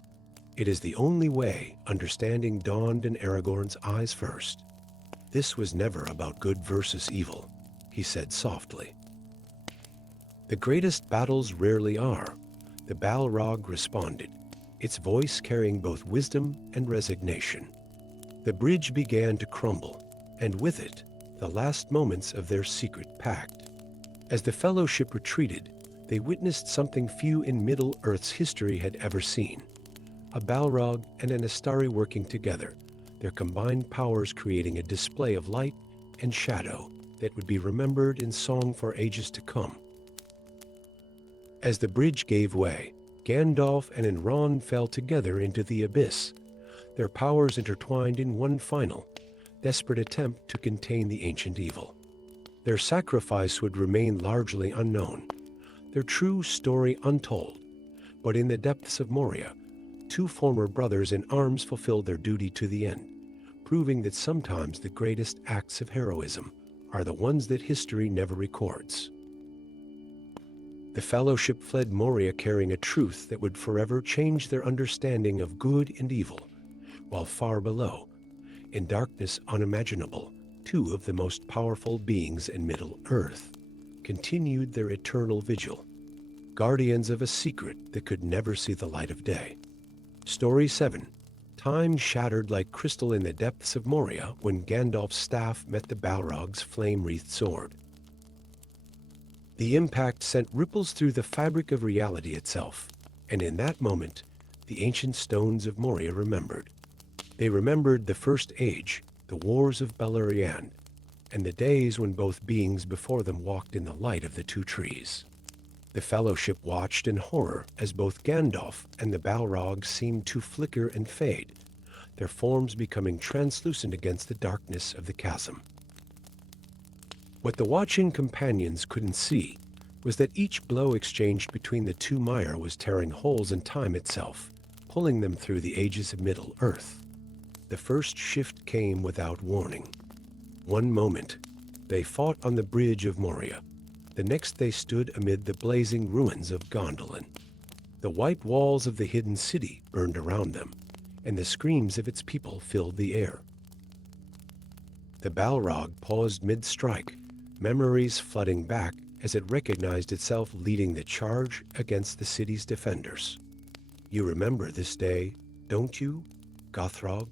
It is the only way understanding dawned in Aragorn's eyes first." "This was never about good versus evil," he said softly. "The greatest battles rarely are," the Balrog responded, its voice carrying both wisdom and resignation. The bridge began to crumble, and with it, the last moments of their secret pact. As the Fellowship retreated, they witnessed something few in Middle-earth's history had ever seen. A Balrog and an Astari working together, their combined powers creating a display of light and shadow that would be remembered in song for ages to come. As the bridge gave way, Gandalf and Elrond fell together into the abyss, their powers intertwined in one final, desperate attempt to contain the ancient evil. Their sacrifice would remain largely unknown, their true story untold, but in the depths of Moria, two former brothers in arms fulfilled their duty to the end, proving that sometimes the greatest acts of heroism are the ones that history never records. The Fellowship fled Moria carrying a truth that would forever change their understanding of good and evil, while far below, in darkness unimaginable, two of the most powerful beings in Middle-earth continued their eternal vigil, guardians of a secret that could never see the light of day. Story 7. Time shattered like crystal in the depths of Moria when Gandalf's staff met the Balrog's flame-wreathed sword. The impact sent ripples through the fabric of reality itself, and in that moment, the ancient stones of Moria remembered. They remembered the First Age, the wars of Beleriand, and the days when both beings before them walked in the light of the two trees. The Fellowship watched in horror as both Gandalf and the Balrog seemed to flicker and fade, their forms becoming translucent against the darkness of the chasm. What the watching companions couldn't see was that each blow exchanged between the two Mire was tearing holes in time itself, pulling them through the ages of Middle-earth. The first shift came without warning. One moment, they fought on the bridge of Moria. The next they stood amid the blazing ruins of Gondolin. The white walls of the hidden city burned around them, and the screams of its people filled the air. The Balrog paused mid-strike, memories flooding back as it recognized itself leading the charge against the city's defenders. "You remember this day, don't you, Gothrog?"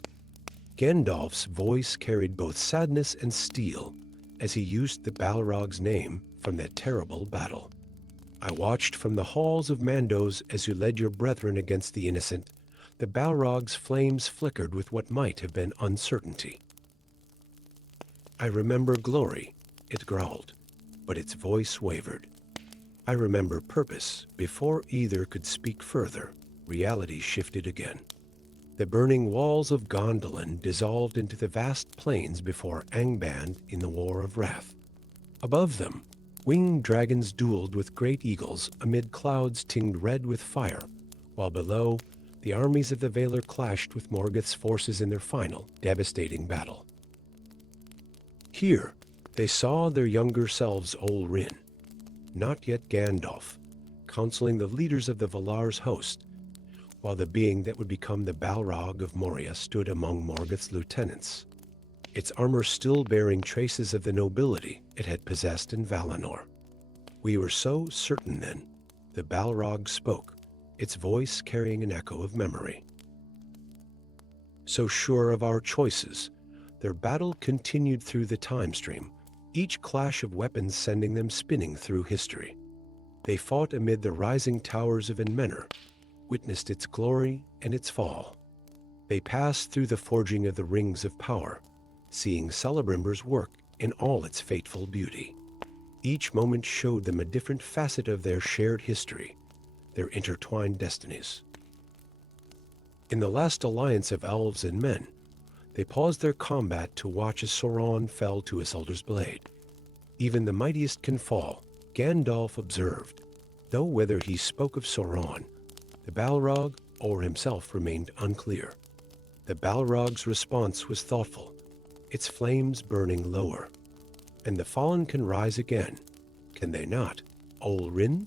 Gandalf's voice carried both sadness and steel as he used the Balrog's name from that terrible battle. "I watched from the halls of Mandos as you led your brethren against the innocent. The Balrog's flames flickered with what might have been uncertainty." "I remember glory," it growled, but its voice wavered. "I remember purpose." Before either could speak further, reality shifted again. The burning walls of Gondolin dissolved into the vast plains before Angband in the War of Wrath. Above them, winged dragons dueled with great eagles amid clouds tinged red with fire, while below, the armies of the Valar clashed with Morgoth's forces in their final, devastating battle. Here, they saw their younger selves Olrin, not yet Gandalf, counseling the leaders of the Valar's host, while the being that would become the Balrog of Moria stood among Morgoth's lieutenants, its armor still bearing traces of the nobility it had possessed in Valinor. "We were so certain then," the Balrog spoke, its voice carrying an echo of memory. So sure of our choices, their battle continued through the time stream, each clash of weapons sending them spinning through history. They fought amid the rising towers of Enmenor, witnessed its glory and its fall. They passed through the forging of the rings of power, seeing Celebrimber's work in all its fateful beauty. Each moment showed them a different facet of their shared history, their intertwined destinies. In the last alliance of elves and men, they paused their combat to watch as Sauron fell to Isildur's blade. "Even the mightiest can fall," Gandalf observed, though whether he spoke of Sauron, the Balrog, or himself remained unclear. The Balrog's response was thoughtful, its flames burning lower. "And the fallen can rise again, can they not, Olrin?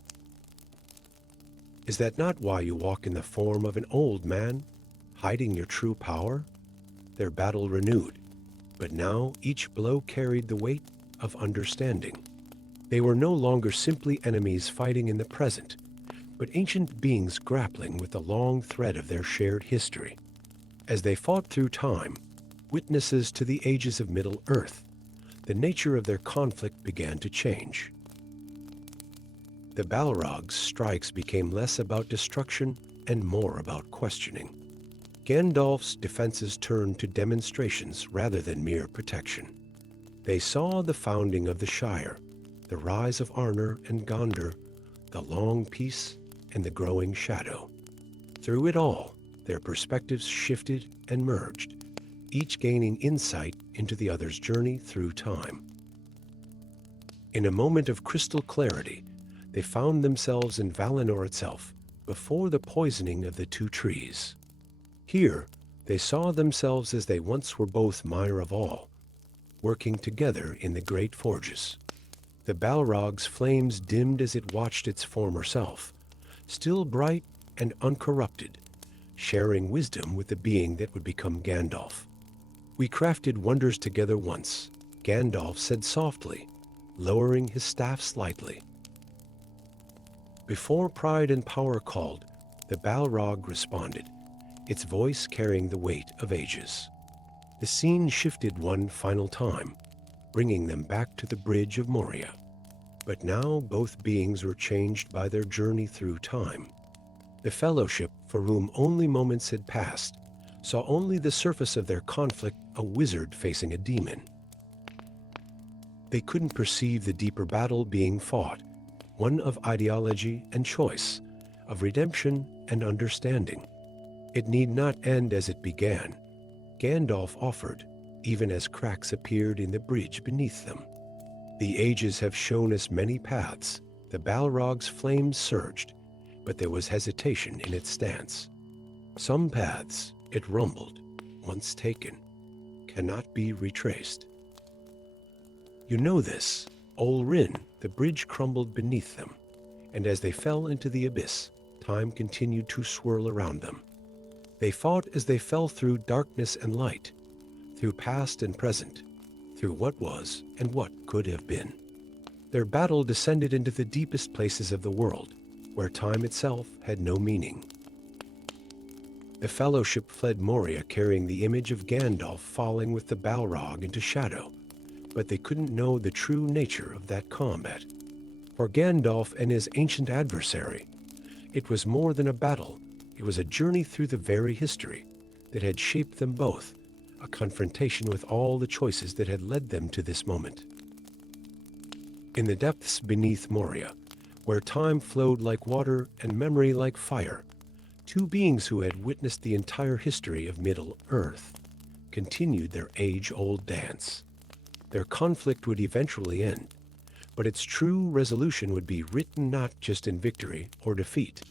Is that not why you walk in the form of an old man, hiding your true power?" Their battle renewed, but now each blow carried the weight of understanding. They were no longer simply enemies fighting in the present, but ancient beings grappling with the long thread of their shared history. As they fought through time, witnesses to the ages of Middle-earth, the nature of their conflict began to change. The Balrog's strikes became less about destruction and more about questioning. Gandalf's defenses turned to demonstrations rather than mere protection. They saw the founding of the Shire, the rise of Arnor and Gondor, the long peace and the growing shadow. Through it all, their perspectives shifted and merged, each gaining insight into the other's journey through time. In a moment of crystal clarity, they found themselves in Valinor itself, before the poisoning of the two trees. Here, they saw themselves as they once were both Mire of all, working together in the great forges. The Balrog's flames dimmed as it watched its former self, still bright and uncorrupted, sharing wisdom with the being that would become Gandalf. "We crafted wonders together once," Gandalf said softly, lowering his staff slightly. Before pride and power called, the Balrog responded, its voice carrying the weight of ages. The scene shifted one final time, bringing them back to the bridge of Moria. But now both beings were changed by their journey through time. The Fellowship, for whom only moments had passed, saw only the surface of their conflict, a wizard facing a demon. They couldn't perceive the deeper battle being fought, one of ideology and choice, of redemption and understanding. It need not end as it began, Gandalf offered, even as cracks appeared in the bridge beneath them. The ages have shown us many paths. The Balrog's flames surged, but there was hesitation in its stance. Some paths, it rumbled, once taken, cannot be retraced. "You know this." Olrin, the bridge crumbled beneath them, and as they fell into the abyss, time continued to swirl around them. They fought as they fell through darkness and light, through past and present, through what was and what could have been. Their battle descended into the deepest places of the world, where time itself had no meaning. The Fellowship fled Moria carrying the image of Gandalf falling with the Balrog into shadow, but they couldn't know the true nature of that combat. For Gandalf and his ancient adversary, it was more than a battle. It was a journey through the very history that had shaped them both, a confrontation with all the choices that had led them to this moment. In the depths beneath Moria, where time flowed like water and memory like fire, two beings who had witnessed the entire history of Middle-earth continued their age-old dance. Their conflict would eventually end, but its true resolution would be written not just in victory or defeat,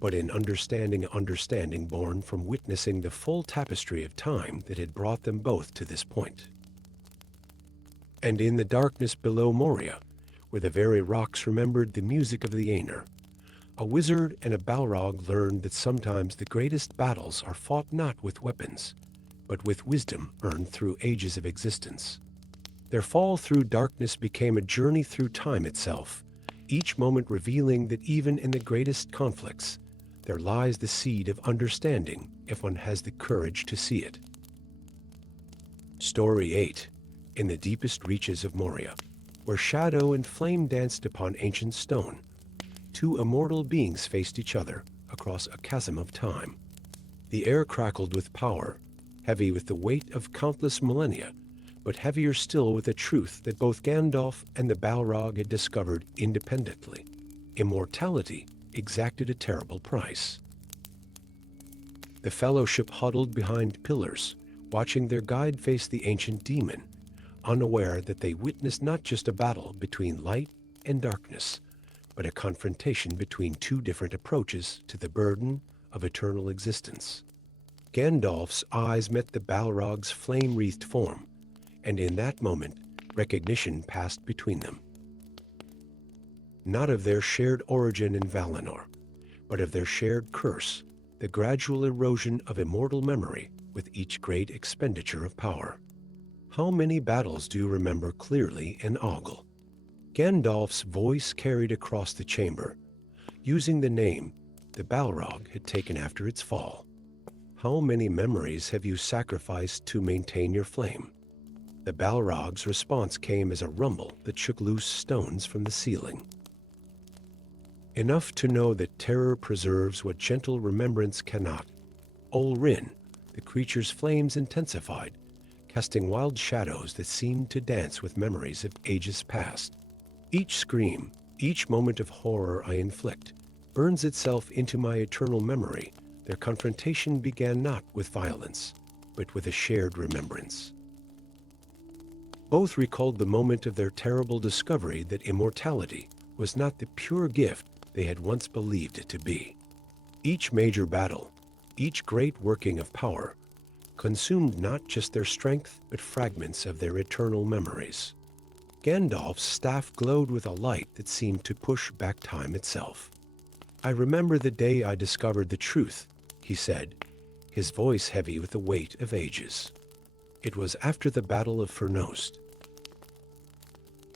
but in understanding born from witnessing the full tapestry of time that had brought them both to this point. And in the darkness below Moria, where the very rocks remembered the music of the Aenir, a wizard and a Balrog learned that sometimes the greatest battles are fought not with weapons, but with wisdom earned through ages of existence. Their fall through darkness became a journey through time itself, each moment revealing that even in the greatest conflicts, there lies the seed of understanding if one has the courage to see it. Story 8. In the deepest reaches of Moria, where shadow and flame danced upon ancient stone, two immortal beings faced each other across a chasm of time. The air crackled with power, heavy with the weight of countless millennia, but heavier still with the truth that both Gandalf and the Balrog had discovered independently. Immortality exacted a terrible price. The Fellowship huddled behind pillars, watching their guide face the ancient demon, unaware that they witnessed not just a battle between light and darkness, but a confrontation between two different approaches to the burden of eternal existence. Gandalf's eyes met the Balrog's flame-wreathed form, and in that moment, recognition passed between them. Not of their shared origin in Valinor, but of their shared curse, the gradual erosion of immortal memory with each great expenditure of power. How many battles do you remember clearly in Ogle? Gandalf's voice carried across the chamber, using the name the Balrog had taken after its fall. How many memories have you sacrificed to maintain your flame? The Balrog's response came as a rumble that shook loose stones from the ceiling. enough to know that terror preserves what gentle remembrance cannot. Rin, the creature's flames intensified, casting wild shadows that seemed to dance with memories of ages past. Each scream, each moment of horror I inflict, burns itself into my eternal memory. Their confrontation began not with violence, but with a shared remembrance. Both recalled the moment of their terrible discovery that immortality was not the pure gift they had once believed it to be. Each major battle, each great working of power, consumed not just their strength, but fragments of their eternal memories. Gandalf's staff glowed with a light that seemed to push back time itself. "I remember the day I discovered the truth," he said, his voice heavy with the weight of ages. "It was after the Battle of Fernost.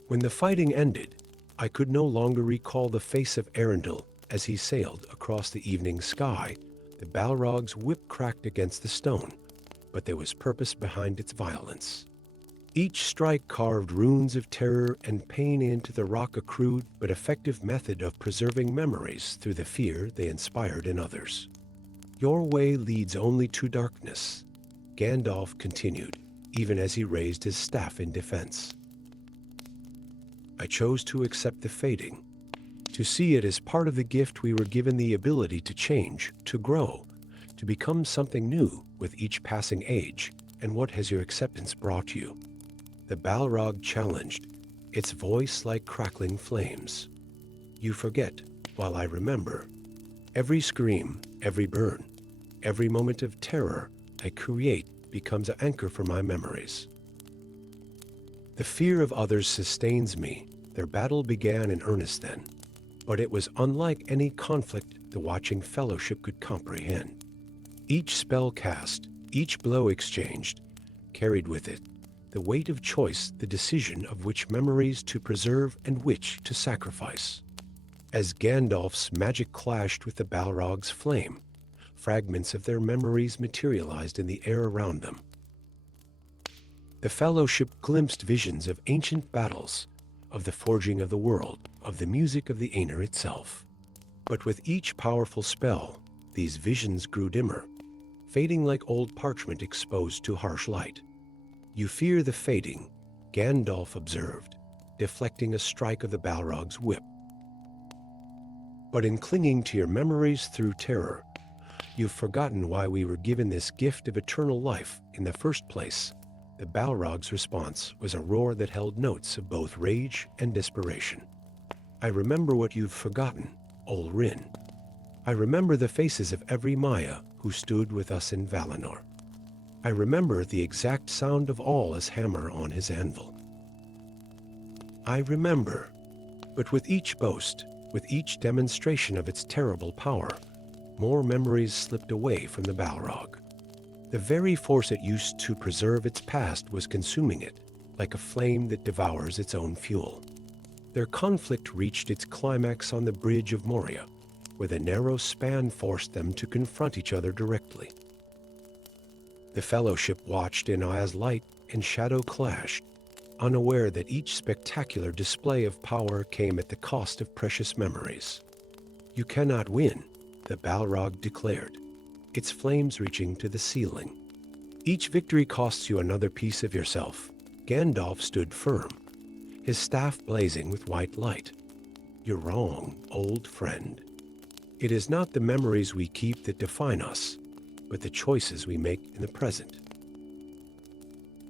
When the fighting ended, I could no longer recall the face of Arundel as he sailed across the evening sky. The Balrog's whip cracked against the stone, but there was purpose behind its violence. Each strike carved runes of terror and pain into the rock, a crude but effective method of preserving memories through the fear they inspired in others. "Your way leads only to darkness," Gandalf continued, even as he raised his staff in defense. "I chose to accept the fading, to see it as part of the gift we were given, the ability to change, to grow, to become something new with each passing age. And what has your acceptance brought you?" The Balrog challenged, its voice like crackling flames. "You forget, while I remember. Every scream, every burn, every moment of terror I create becomes an anchor for my memories. The fear of others sustains me." Their battle began in earnest then, but it was unlike any conflict the watching fellowship could comprehend. Each spell cast, each blow exchanged, carried with it the weight of choice, the decision of which memories to preserve and which to sacrifice. As Gandalf's magic clashed with the Balrog's flame, fragments of their memories materialized in the air around them. The fellowship glimpsed visions of ancient battles, of the forging of the world, of the music of the Aenir itself. But with each powerful spell, these visions grew dimmer, fading like old parchment exposed to harsh light. "You fear the fading," Gandalf observed, deflecting a strike of the Balrog's whip. "But in clinging to your memories through terror, you've forgotten why we were given this gift of eternal life in the first place." The Balrog's response was a roar that held notes of both rage and desperation. "I remember what you've forgotten, Rin. I remember the faces of every Maya who stood with us in Valinor. I remember the exact sound of All's hammer on his anvil. I remember." But with each boast, with each demonstration of its terrible power, more memories slipped away from the Balrog. The very force it used to preserve its past was consuming it, like a flame that devours its own fuel. Their conflict reached its climax on the bridge of Moria, where the narrow span forced them to confront each other directly. The fellowship watched in awe as light and shadow clashed, unaware that each spectacular display of power came at the cost of precious memories. "You cannot win," the Balrog declared, its flames reaching to the ceiling. "Each victory costs you another piece of yourself." Gandalf stood firm, his staff blazing with white light. "You're wrong, old friend. It is not the memories we keep that define us, but the choices we make in the present.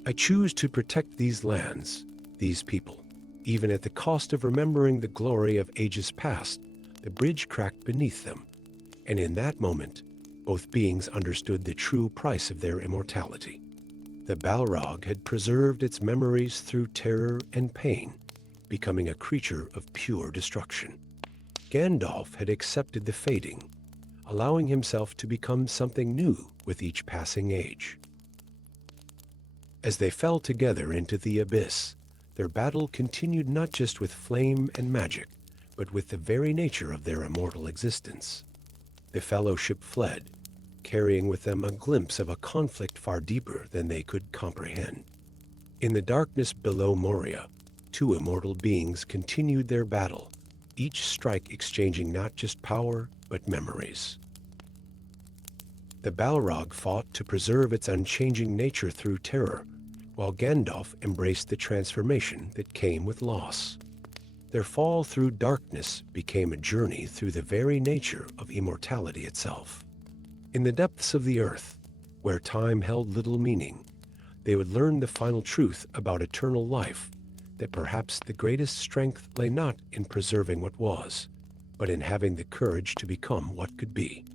I choose to protect these lands, these people, even at the cost of remembering the glory of ages past." The bridge cracked beneath them, and in that moment, both beings understood the true price of their immortality. The Balrog had preserved its memories through terror and pain, becoming a creature of pure destruction. Gandalf had accepted the fading, allowing himself to become something new with each passing age. As they fell together into the abyss, their battle continued not just with flame and magic, but with the very nature of their immortal existence. The fellowship fled, carrying with them a glimpse of a conflict far deeper than they could comprehend. In the darkness below Moria, two immortal beings continued their battle, each strike exchanging not just power, but memories. The Balrog fought to preserve its unchanging nature through terror, while Gandalf embraced the transformation that came with loss. Their fall through darkness became a journey through the very nature of immortality itself. In the depths of the earth, where time held little meaning, they would learn the final truth about eternal life, that perhaps the greatest strength lay not in preserving what was, but in having the courage to become what could be.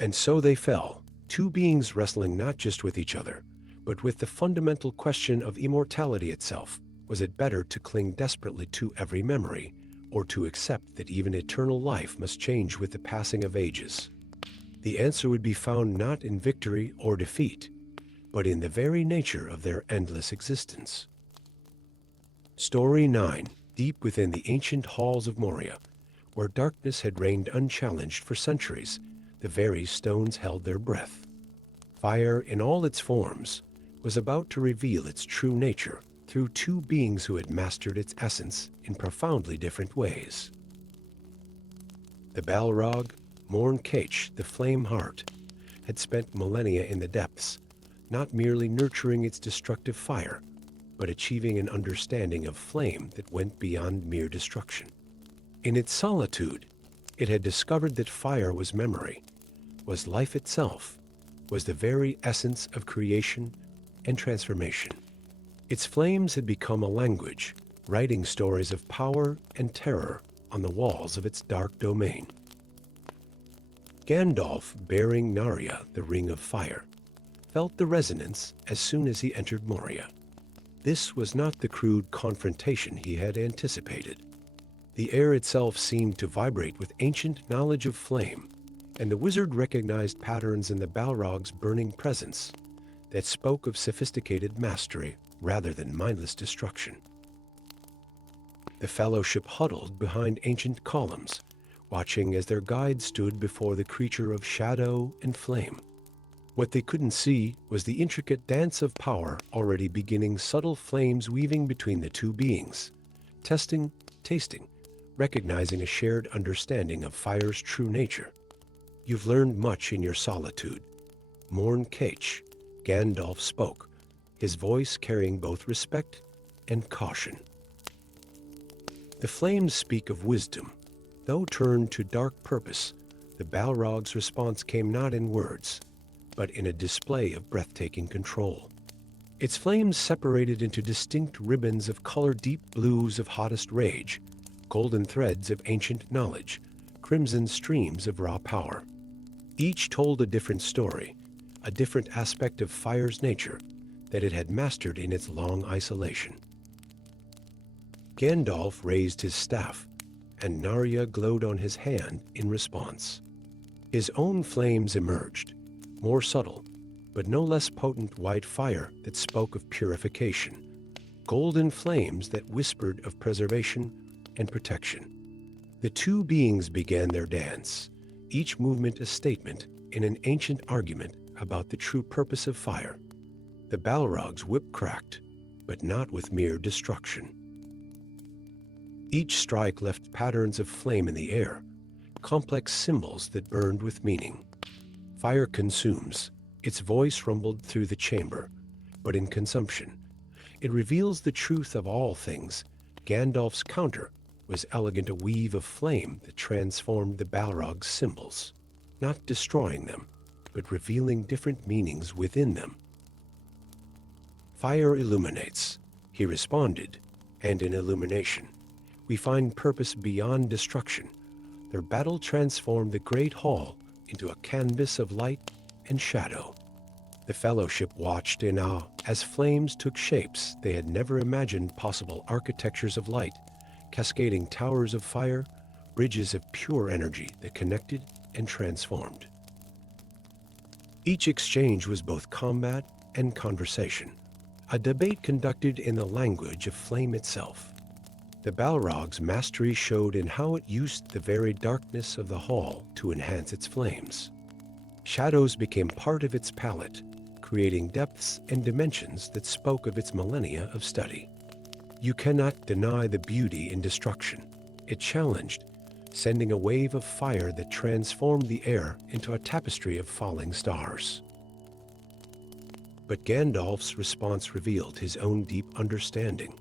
And so they fell, two beings wrestling not just with each other, but with the fundamental question of immortality itself. Was it better to cling desperately to every memory, or to accept that even eternal life must change with the passing of ages? The answer would be found not in victory or defeat, but in the very nature of their endless existence. Story 9. Deep within the ancient halls of Moria, where darkness had reigned unchallenged for centuries, the very stones held their breath. Fire, in all its forms, was about to reveal its true nature through two beings who had mastered its essence in profoundly different ways. The Balrog, Morn-Kach, the Flame Heart, had spent millennia in the depths, not merely nurturing its destructive fire, but achieving an understanding of flame that went beyond mere destruction. In its solitude, it had discovered that fire was memory, was life itself, was the very essence of creation and transformation. Its flames had become a language, writing stories of power and terror on the walls of its dark domain. Gandalf, bearing Narya, the Ring of Fire, felt the resonance as soon as he entered Moria. This was not the crude confrontation he had anticipated. The air itself seemed to vibrate with ancient knowledge of flame, and the wizard recognized patterns in the Balrog's burning presence that spoke of sophisticated mastery rather than mindless destruction. The Fellowship huddled behind ancient columns, watching as their guide stood before the creature of shadow and flame. What they couldn't see was the intricate dance of power already beginning, subtle flames weaving between the two beings, testing, tasting, recognizing a shared understanding of fire's true nature. You've learned much in your solitude. Morn-Kach, Gandalf spoke, his voice carrying both respect and caution. The flames speak of wisdom. Though turned to dark purpose, the Balrog's response came not in words, but in a display of breathtaking control. Its flames separated into distinct ribbons of color, deep blues of hottest rage, golden threads of ancient knowledge, crimson streams of raw power. Each told a different story, a different aspect of fire's nature that it had mastered in its long isolation. Gandalf raised his staff, and Narya glowed on his hand in response. His own flames emerged, more subtle, but no less potent white fire that spoke of purification, golden flames that whispered of preservation and protection. The two beings began their dance, each movement a statement in an ancient argument about the true purpose of fire. The Balrog's whip cracked, but not with mere destruction. Each strike left patterns of flame in the air, complex symbols that burned with meaning. Fire consumes. Its voice rumbled through the chamber, but in consumption, it reveals the truth of all things. Gandalf's counter was elegant, a weave of flame that transformed the Balrog's symbols, not destroying them, but revealing different meanings within them. Fire illuminates, he responded, and in illumination, we find purpose beyond destruction. Their battle transformed the great hall into a canvas of light and shadow. The Fellowship watched in awe as flames took shapes they had never imagined possible, architectures of light, cascading towers of fire, bridges of pure energy that connected and transformed. Each exchange was both combat and conversation, a debate conducted in the language of flame itself. The Balrog's mastery showed in how it used the very darkness of the hall to enhance its flames. Shadows became part of its palette, creating depths and dimensions that spoke of its millennia of study. You cannot deny the beauty in destruction, It challenged, sending a wave of fire that transformed the air into a tapestry of falling stars. But Gandalf's response revealed his own deep understanding.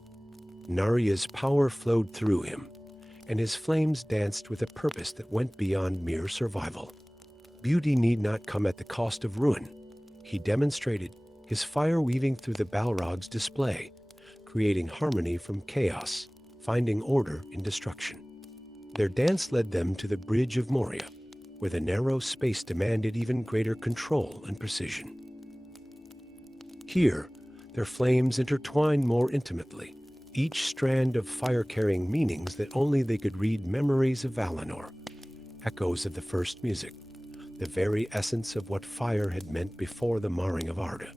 Narya's power flowed through him, and his flames danced with a purpose that went beyond mere survival. Beauty need not come at the cost of ruin, he demonstrated, his fire weaving through the Balrog's display, creating harmony from chaos, finding order in destruction. Their dance led them to the bridge of Moria, where the narrow space demanded even greater control and precision. Here, their flames intertwined more intimately, each strand of fire carrying meanings that only they could read. Memories of Valinor, echoes of the first music, the very essence of what fire had meant before the marring of Arda.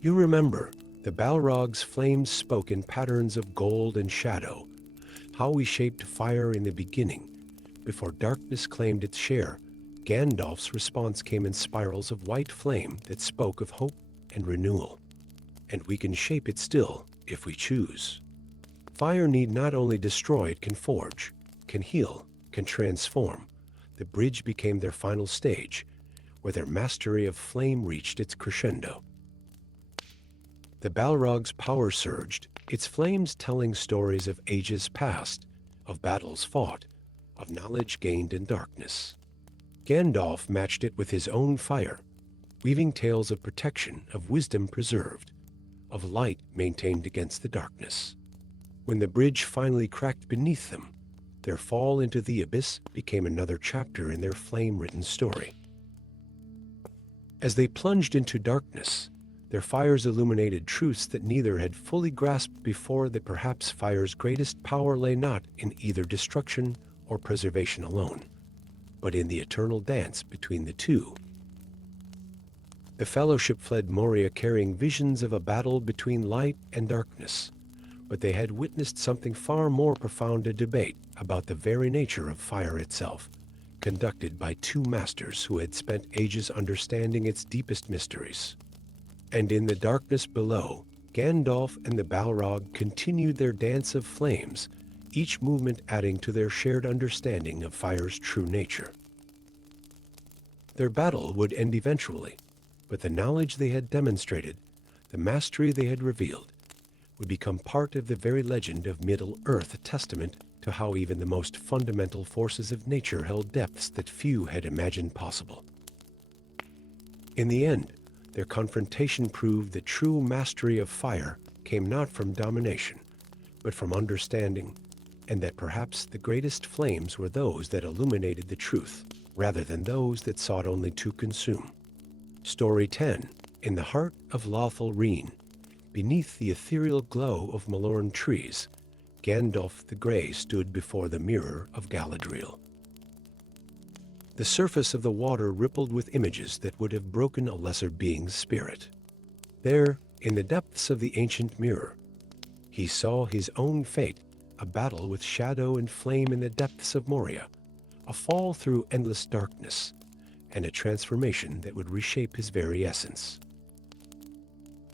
You remember, the Balrog's flames spoke in patterns of gold and shadow, how we shaped fire in the beginning. Before darkness claimed its share, Gandalf's response came in spirals of white flame that spoke of hope and renewal. And we can shape it still, if we choose. Fire need not only destroy, it can forge, can heal, can transform. The bridge became their final stage, where their mastery of flame reached its crescendo. The Balrog's power surged, its flames telling stories of ages past, of battles fought, of knowledge gained in darkness. Gandalf matched it with his own fire, weaving tales of protection, of wisdom preserved, of light maintained against the darkness. When the bridge finally cracked beneath them, their fall into the abyss became another chapter in their flame-written story. As they plunged into darkness, their fires illuminated truths that neither had fully grasped before, that perhaps fire's greatest power lay not in either destruction or preservation alone, but in the eternal dance between the two. The Fellowship fled Moria carrying visions of a battle between light and darkness, but they had witnessed something far more profound, a debate about the very nature of fire itself, conducted by two masters who had spent ages understanding its deepest mysteries. And in the darkness below, Gandalf and the Balrog continued their dance of flames, each movement adding to their shared understanding of fire's true nature. Their battle would end eventually, but the knowledge they had demonstrated, the mastery they had revealed, would become part of the very legend of Middle-earth, a testament to how even the most fundamental forces of nature held depths that few had imagined possible. In the end, their confrontation proved that true mastery of fire came not from domination, but from understanding, and that perhaps the greatest flames were those that illuminated the truth, rather than those that sought only to consume. Story 10. In the heart of Lothal Reen, beneath the ethereal glow of Melorn trees, Gandalf the Grey stood before the mirror of Galadriel. The surface of the water rippled with images that would have broken a lesser being's spirit. There, in the depths of the ancient mirror, he saw his own fate, a battle with shadow and flame in the depths of Moria, a fall through endless darkness, and a transformation that would reshape his very essence.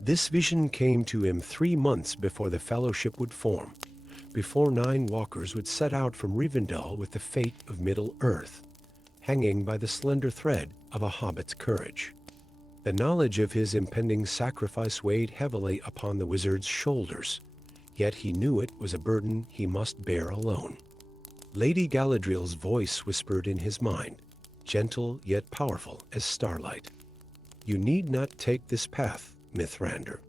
This vision came to him 3 months before the Fellowship would form, before 9 walkers would set out from Rivendell with the fate of Middle-earth, hanging by the slender thread of a hobbit's courage. The knowledge of his impending sacrifice weighed heavily upon the wizard's shoulders, yet he knew it was a burden he must bear alone. Lady Galadriel's voice whispered in his mind, gentle yet powerful as starlight. "You need not take this path, Mithrandir.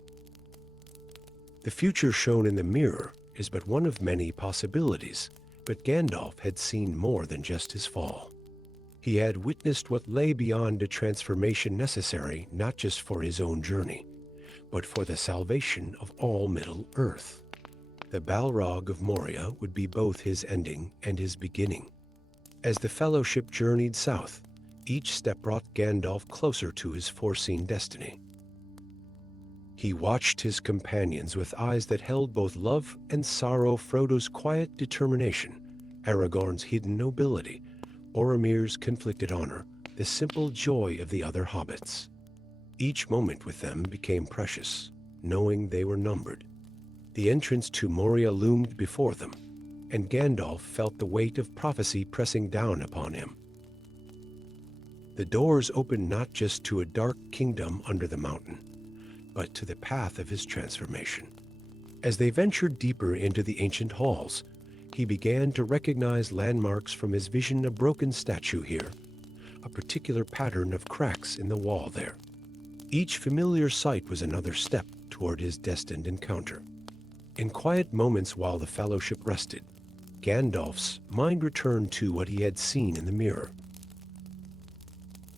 The future shown in the mirror is but one of many possibilities, but Gandalf had seen more than just his fall. He had witnessed what lay beyond a transformation necessary not just for his own journey, but for the salvation of all Middle-earth. The Balrog of Moria would be both his ending and his beginning. As the Fellowship journeyed south, each step brought Gandalf closer to his foreseen destiny. He watched his companions with eyes that held both love and sorrow, Frodo's quiet determination, Aragorn's hidden nobility, Boromir's conflicted honor, the simple joy of the other hobbits. Each moment with them became precious, knowing they were numbered. The entrance to Moria loomed before them, and Gandalf felt the weight of prophecy pressing down upon him. The doors opened not just to a dark kingdom under the mountain, but to the path of his transformation. As they ventured deeper into the ancient halls, he began to recognize landmarks from his vision: a broken statue here, a particular pattern of cracks in the wall there. Each familiar sight was another step toward his destined encounter. In quiet moments while the fellowship rested, Gandalf's mind returned to what he had seen in the mirror.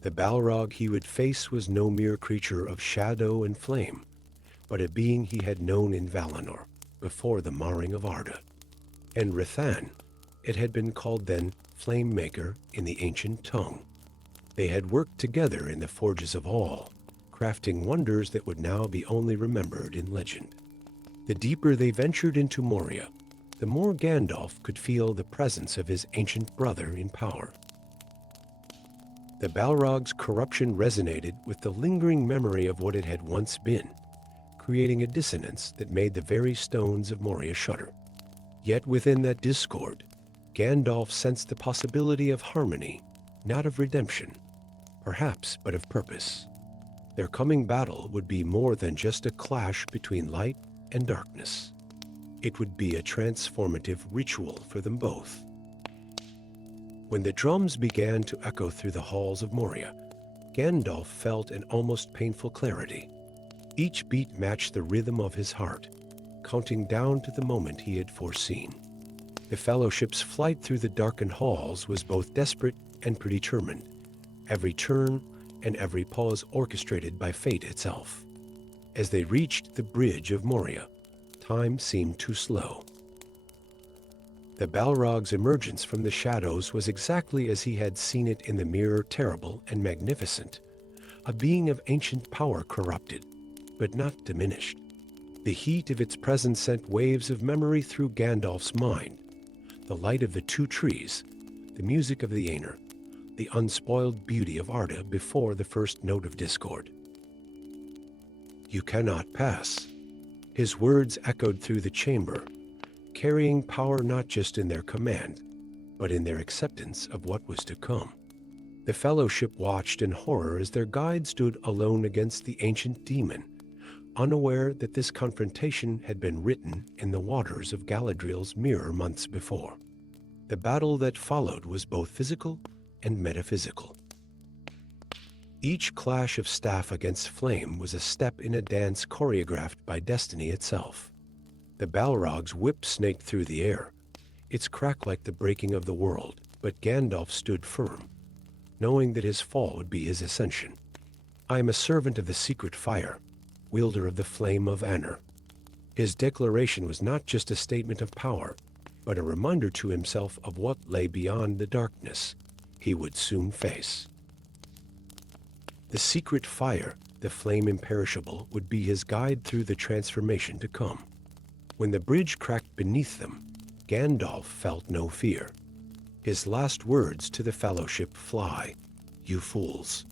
The Balrog he would face was no mere creature of shadow and flame, but a being he had known in Valinor before the marring of Arda. And Rathan, it had been called then Flame Maker in the ancient tongue. They had worked together in the forges of All, crafting wonders that would now be only remembered in legend. The deeper they ventured into Moria, the more Gandalf could feel the presence of his ancient brother in power. The Balrog's corruption resonated with the lingering memory of what it had once been, creating a dissonance that made the very stones of Moria shudder. Yet within that discord, Gandalf sensed the possibility of harmony, not of redemption, perhaps, but of purpose. Their coming battle would be more than just a clash between light and darkness. It would be a transformative ritual for them both. When the drums began to echo through the halls of Moria, Gandalf felt an almost painful clarity. Each beat matched the rhythm of his heart, counting down to the moment he had foreseen. The Fellowship's flight through the darkened halls was both desperate and predetermined, every turn and every pause orchestrated by fate itself. As they reached the bridge of Moria, time seemed too slow. The Balrog's emergence from the shadows was exactly as he had seen it in the mirror: terrible and magnificent, a being of ancient power corrupted, but not diminished. The heat of its presence sent waves of memory through Gandalf's mind: the light of the two trees, the music of the Aenir, the unspoiled beauty of Arda before the first note of discord. "You cannot pass." His words echoed through the chamber, carrying power not just in their command, but in their acceptance of what was to come. The Fellowship watched in horror as their guide stood alone against the ancient demon, unaware that this confrontation had been written in the waters of Galadriel's mirror months before. The battle that followed was both physical and metaphysical. Each clash of staff against flame was a step in a dance choreographed by destiny itself. The Balrog's whip snaked through the air, its crack like the breaking of the world, but Gandalf stood firm, knowing that his fall would be his ascension. "I am a servant of the secret fire, wielder of the flame of Aenir." His declaration was not just a statement of power, but a reminder to himself of what lay beyond the darkness he would soon face. The secret fire, the flame imperishable, would be his guide through the transformation to come. When the bridge cracked beneath them, Gandalf felt no fear. His last words to the Fellowship, "Fly, you fools,"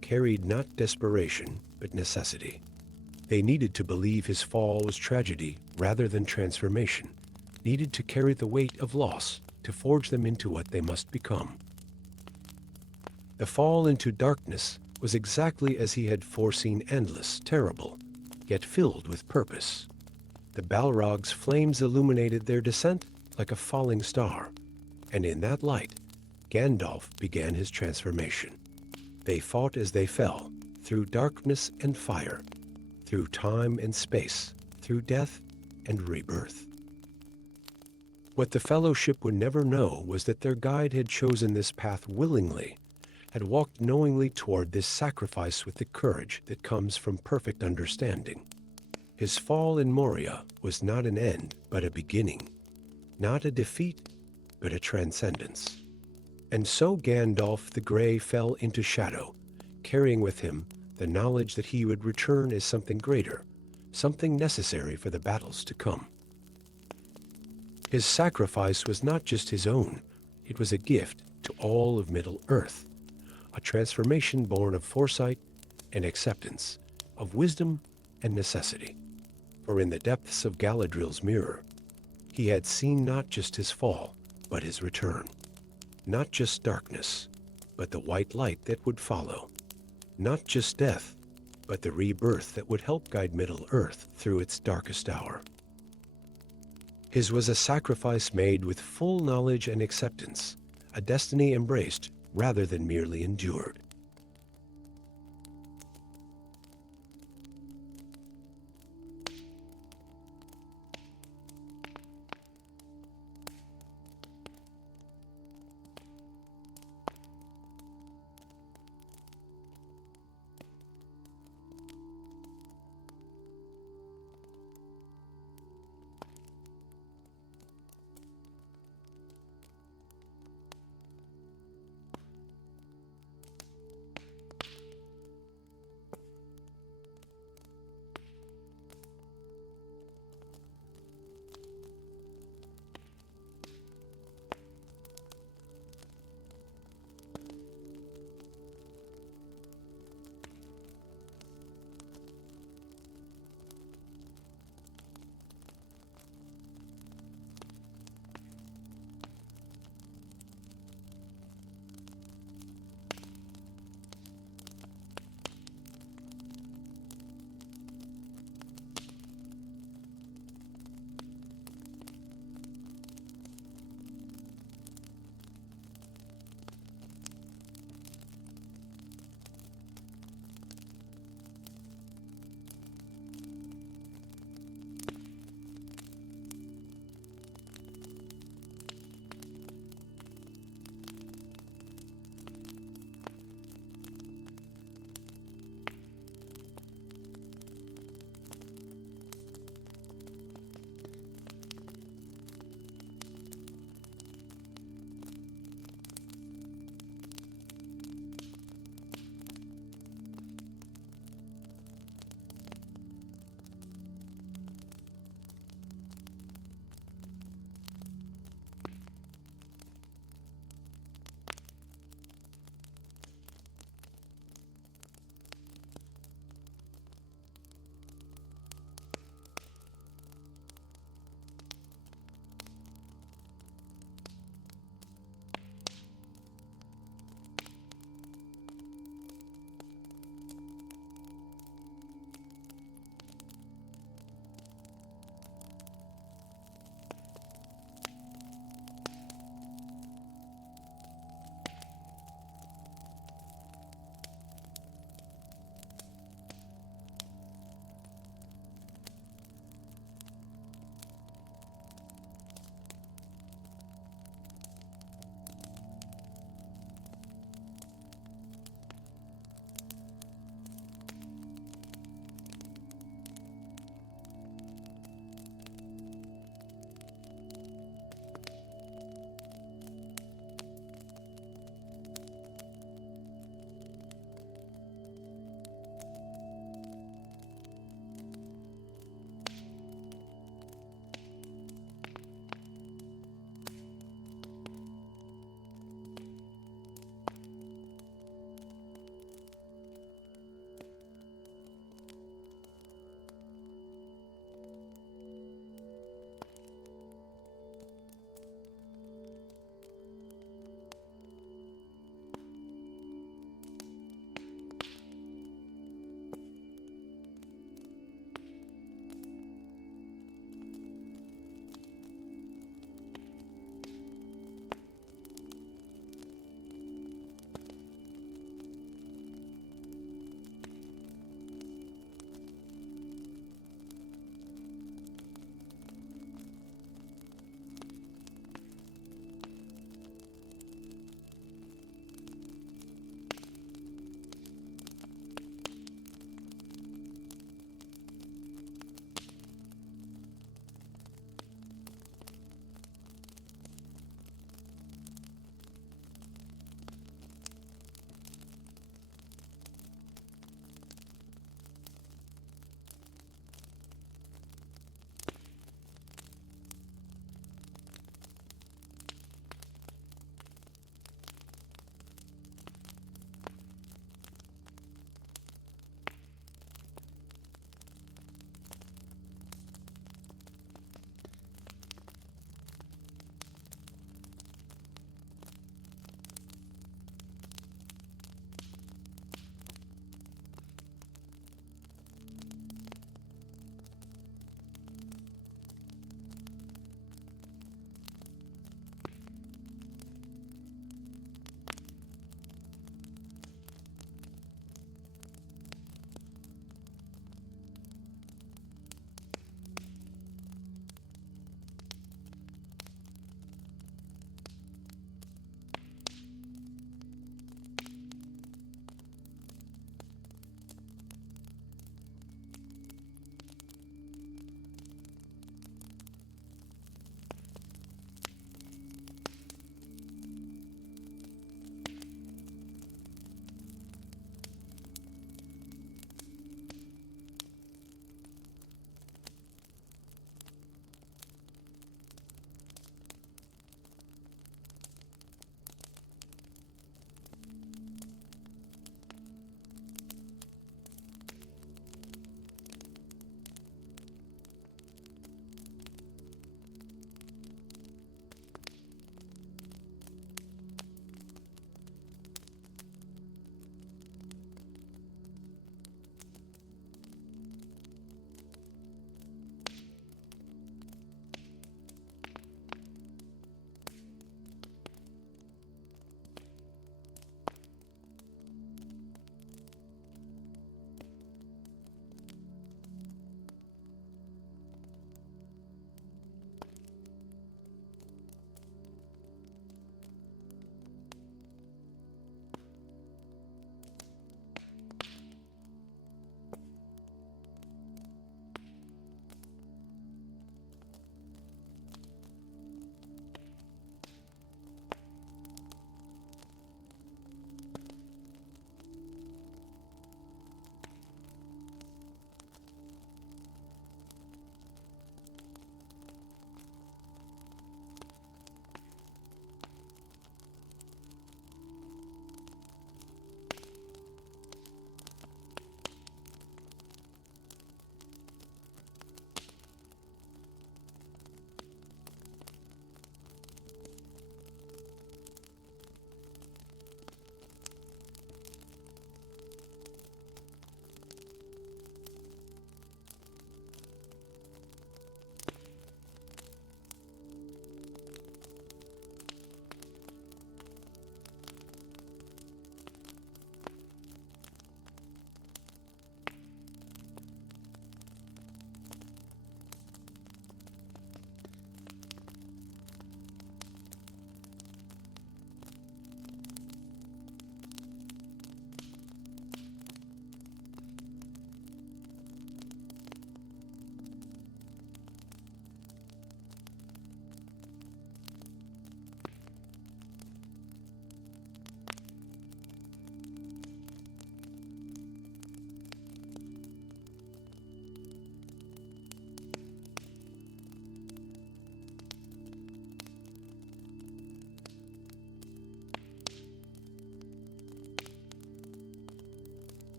carried not desperation, but necessity. They needed to believe his fall was tragedy rather than transformation, needed to carry the weight of loss to forge them into what they must become. The fall into darkness was exactly as he had foreseen: endless, terrible, yet filled with purpose. The Balrog's flames illuminated their descent like a falling star, and in that light, Gandalf began his transformation. They fought as they fell, through darkness and fire, through time and space, through death and rebirth. What the Fellowship would never know was that their guide had chosen this path willingly, had walked knowingly toward this sacrifice with the courage that comes from perfect understanding. His fall in Moria was not an end, but a beginning. Not a defeat, but a transcendence. And so Gandalf the Grey fell into shadow, carrying with him the knowledge that he would return as something greater, something necessary for the battles to come. His sacrifice was not just his own, it was a gift to all of Middle-earth, a transformation born of foresight and acceptance, of wisdom and necessity. For in the depths of Galadriel's mirror, He had seen not just his fall, but his return. Not just darkness, but the white light that would follow. Not just death, but the rebirth that would help guide Middle-earth through its darkest hour. His was a sacrifice made with full knowledge and acceptance, a destiny embraced rather than merely endured.